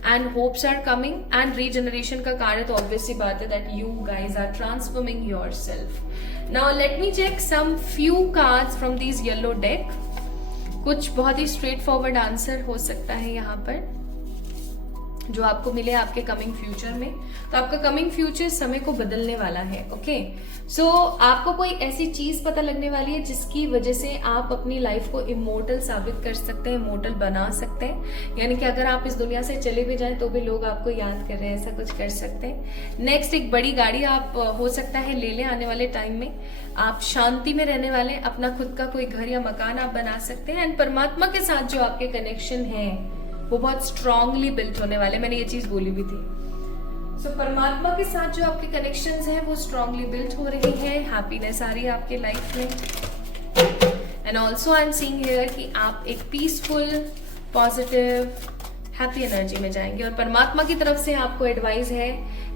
and hopes are coming and regeneration का कार्ड है, तो obviously बात है that you guys are transforming yourself. Now let me check some few cards from these yellow deck. कुछ बहुत ही स्ट्रेट फॉरवर्ड आंसर हो सकता है यहाँ पर जो आपको मिले आपके कमिंग फ्यूचर में। तो आपका कमिंग फ्यूचर समय को बदलने वाला है। ओके, सो आपको कोई ऐसी चीज पता लगने वाली है जिसकी वजह से आप अपनी लाइफ को इमोर्टल साबित कर सकते हैं, इमोर्टल बना सकते हैं। यानी कि अगर आप इस दुनिया से चले भी जाएं तो भी लोग आपको याद कर रहे हैं, ऐसा कुछ कर सकते हैं। नेक्स्ट, एक बड़ी गाड़ी आप हो सकता है ले लें आने वाले टाइम में। आप शांति में रहने वाले, अपना खुद का कोई घर या मकान आप बना सकते हैं। एंड परमात्मा के साथ जो आपके कनेक्शन है वो बहुत स्ट्रांगली बिल्ट होने वाले, मैंने ये चीज बोली भी थी। सो परमात्मा के साथ जो आपके कनेक्शंस हैं वो स्ट्रांगली बिल्ट हो रही है, हैप्पीनेस आ रही है आपके लाइफ में। And also I am seeing here कि आप एक पीसफुल, पॉजिटिव, हैप्पी एनर्जी में जाएंगे। और परमात्मा की तरफ से आपको एडवाइस है,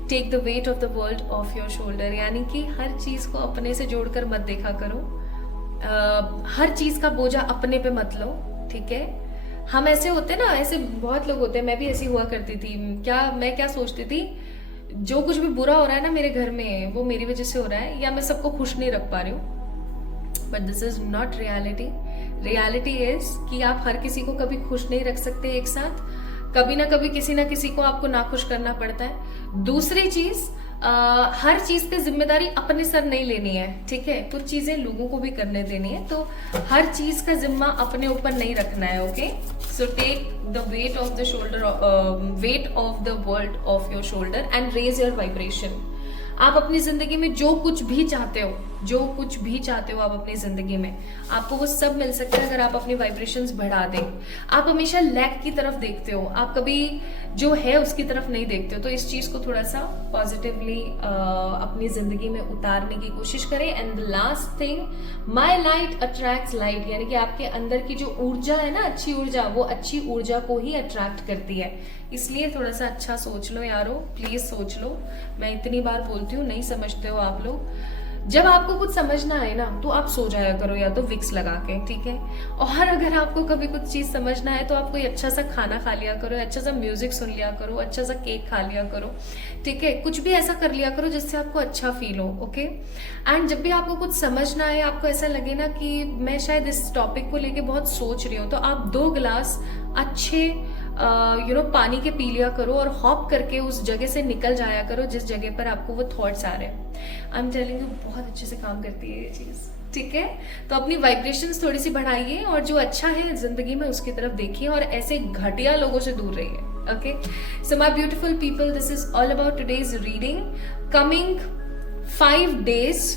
take the weight of the world of your shoulder, यानी कि हर चीज को अपने से जोड़कर मत देखा करो, हर चीज का बोझा अपने पे मत लो, ठीक है। हम ऐसे होते ना, ऐसे बहुत लोग होते हैं, मैं भी ऐसी हुआ करती थी। मैं क्या सोचती थी, जो कुछ भी बुरा हो रहा है ना मेरे घर में वो मेरी वजह से हो रहा है, या मैं सबको खुश नहीं रख पा रही हूँ। But this is not reality. Reality is कि आप हर किसी को कभी खुश नहीं रख सकते एक साथ, कभी ना कभी किसी ना किसी को आपको नाखुश करना पड़ता है। दूसरी चीज, हर चीज पे जिम्मेदारी अपने सर नहीं लेनी है, ठीक है। कुछ चीजें लोगों को भी करने देनी है, तो हर चीज का जिम्मा अपने ऊपर नहीं रखना है। Okay, so take the weight of the shoulder, weight of the world of your shoulder and raise your vibration. आप अपनी जिंदगी में जो कुछ भी चाहते हो, जो कुछ भी चाहते हो आप अपनी जिंदगी में, आपको वो सब मिल सकता है अगर आप अपनी वाइब्रेशंस बढ़ा दें। आप हमेशा लैक की तरफ देखते हो, आप कभी जो है उसकी तरफ नहीं देखते हो। तो इस चीज को थोड़ा सा पॉजिटिवली अपनी जिंदगी में उतारने की कोशिश करें। And the last thing, my light attracts light, यानी कि आपके अंदर की जो ऊर्जा है ना, अच्छी ऊर्जा, वो अच्छी ऊर्जा को ही अट्रैक्ट करती है। इसलिए थोड़ा सा अच्छा सोच लो यारो, प्लीज सोच लो। मैं इतनी बार बोलती हूँ, नहीं समझते हो आप लोग। जब आपको कुछ समझना आए ना तो आप सो जाया करो, या तो विक्स लगा के, ठीक है। और अगर आपको कभी कुछ चीज समझना है तो आप कोई अच्छा सा खाना खा लिया करो, अच्छा सा म्यूजिक सुन लिया करो, अच्छा सा केक खा लिया करो, ठीक है। कुछ भी ऐसा कर लिया करो जिससे आपको अच्छा फील हो। ओके, एंड जब भी आपको कुछ समझना आए, आपको ऐसा लगे ना कि मैं शायद इस टॉपिक को लेके बहुत सोच रही हूँ, तो आप 2 गिलास अच्छे पानी के पी लिया करो और हॉप करके उस जगह से निकल जाया करो जिस जगह पर आपको वो थॉट्स आ रहे हैं। आई एम टेलिंग यू, बहुत अच्छे से काम करती है ये चीज, ठीक है। तो अपनी वाइब्रेशंस थोड़ी सी बढ़ाइए और जो अच्छा है जिंदगी में उसकी तरफ देखिए और ऐसे घटिया लोगों से दूर रहिए। Okay, so my beautiful people, this is all about today's reading. Coming 5 days,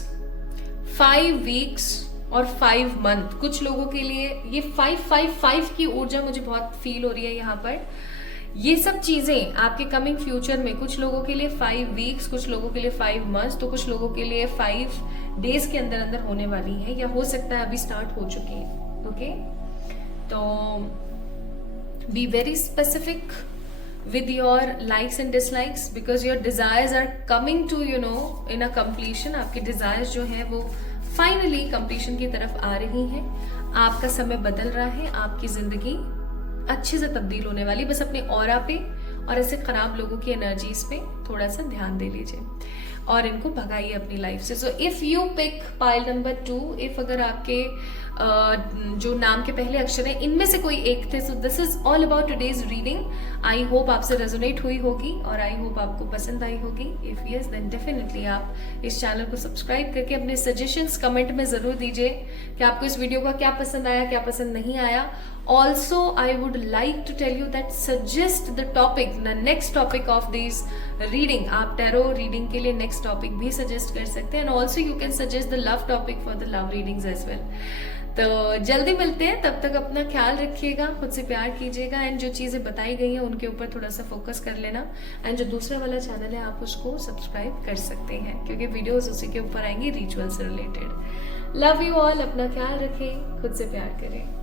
5 weeks और 5 month, कुछ लोगों के लिए ये 5-5-5 की ऊर्जा मुझे बहुत फील हो रही है यहाँ पर। ये सब चीजें आपके कमिंग फ्यूचर में कुछ लोगों के लिए 5 weeks, कुछ लोगों के लिए 5 months, तो कुछ लोगों के लिए 5 days के अंदर अंदर होने वाली है, या हो सकता है अभी स्टार्ट हो चुकी है। ओके, तो be very specific with your likes and dislikes because your desires are coming to in a completion। आपके desires जो है वो फाइनली कंप्लीशन की तरफ आ रही है। आपका समय बदल रहा है, आपकी जिंदगी अच्छे से तब्दील होने वाली। बस अपने ऑरा पे और ऐसे खराब लोगों की एनर्जीज पे थोड़ा सा ध्यान दे लीजिए और इनको भगाइए अपनी लाइफ से। So if you pick pile number 2, if अगर आपके जो नाम के पहले अक्षर है इनमें से कोई एक थे, so this is all about today's reading. I hope आपसे रेजोनेट हुई होगी और आई होप आपको पसंद आई होगी। इफ यस देन डेफिनेटली आप इस चैनल को सब्सक्राइब करके अपने सजेशंस कमेंट में जरूर दीजिए कि आपको इस वीडियो का क्या पसंद आया, क्या पसंद नहीं आया। Also, I would like to tell you that suggest the topic, the next topic of this reading. आप tarot reading के लिए next topic भी suggest कर सकते हैं, and also you can suggest the love topic for the love readings as well. तो जल्दी मिलते हैं, तब तक अपना ख्याल रखिएगा, खुद से प्यार कीजिएगा, एंड जो चीज़ें बताई गई हैं उनके ऊपर थोड़ा सा फोकस कर लेना। एंड जो दूसरा वाला चैनल है आप उसको सब्सक्राइब कर सकते हैं क्योंकि वीडियोस उसी के ऊपर आएंगी रिचुअल से रिलेटेड। लव यू ऑल, अपना ख्याल रखें, खुद से प्यार करें।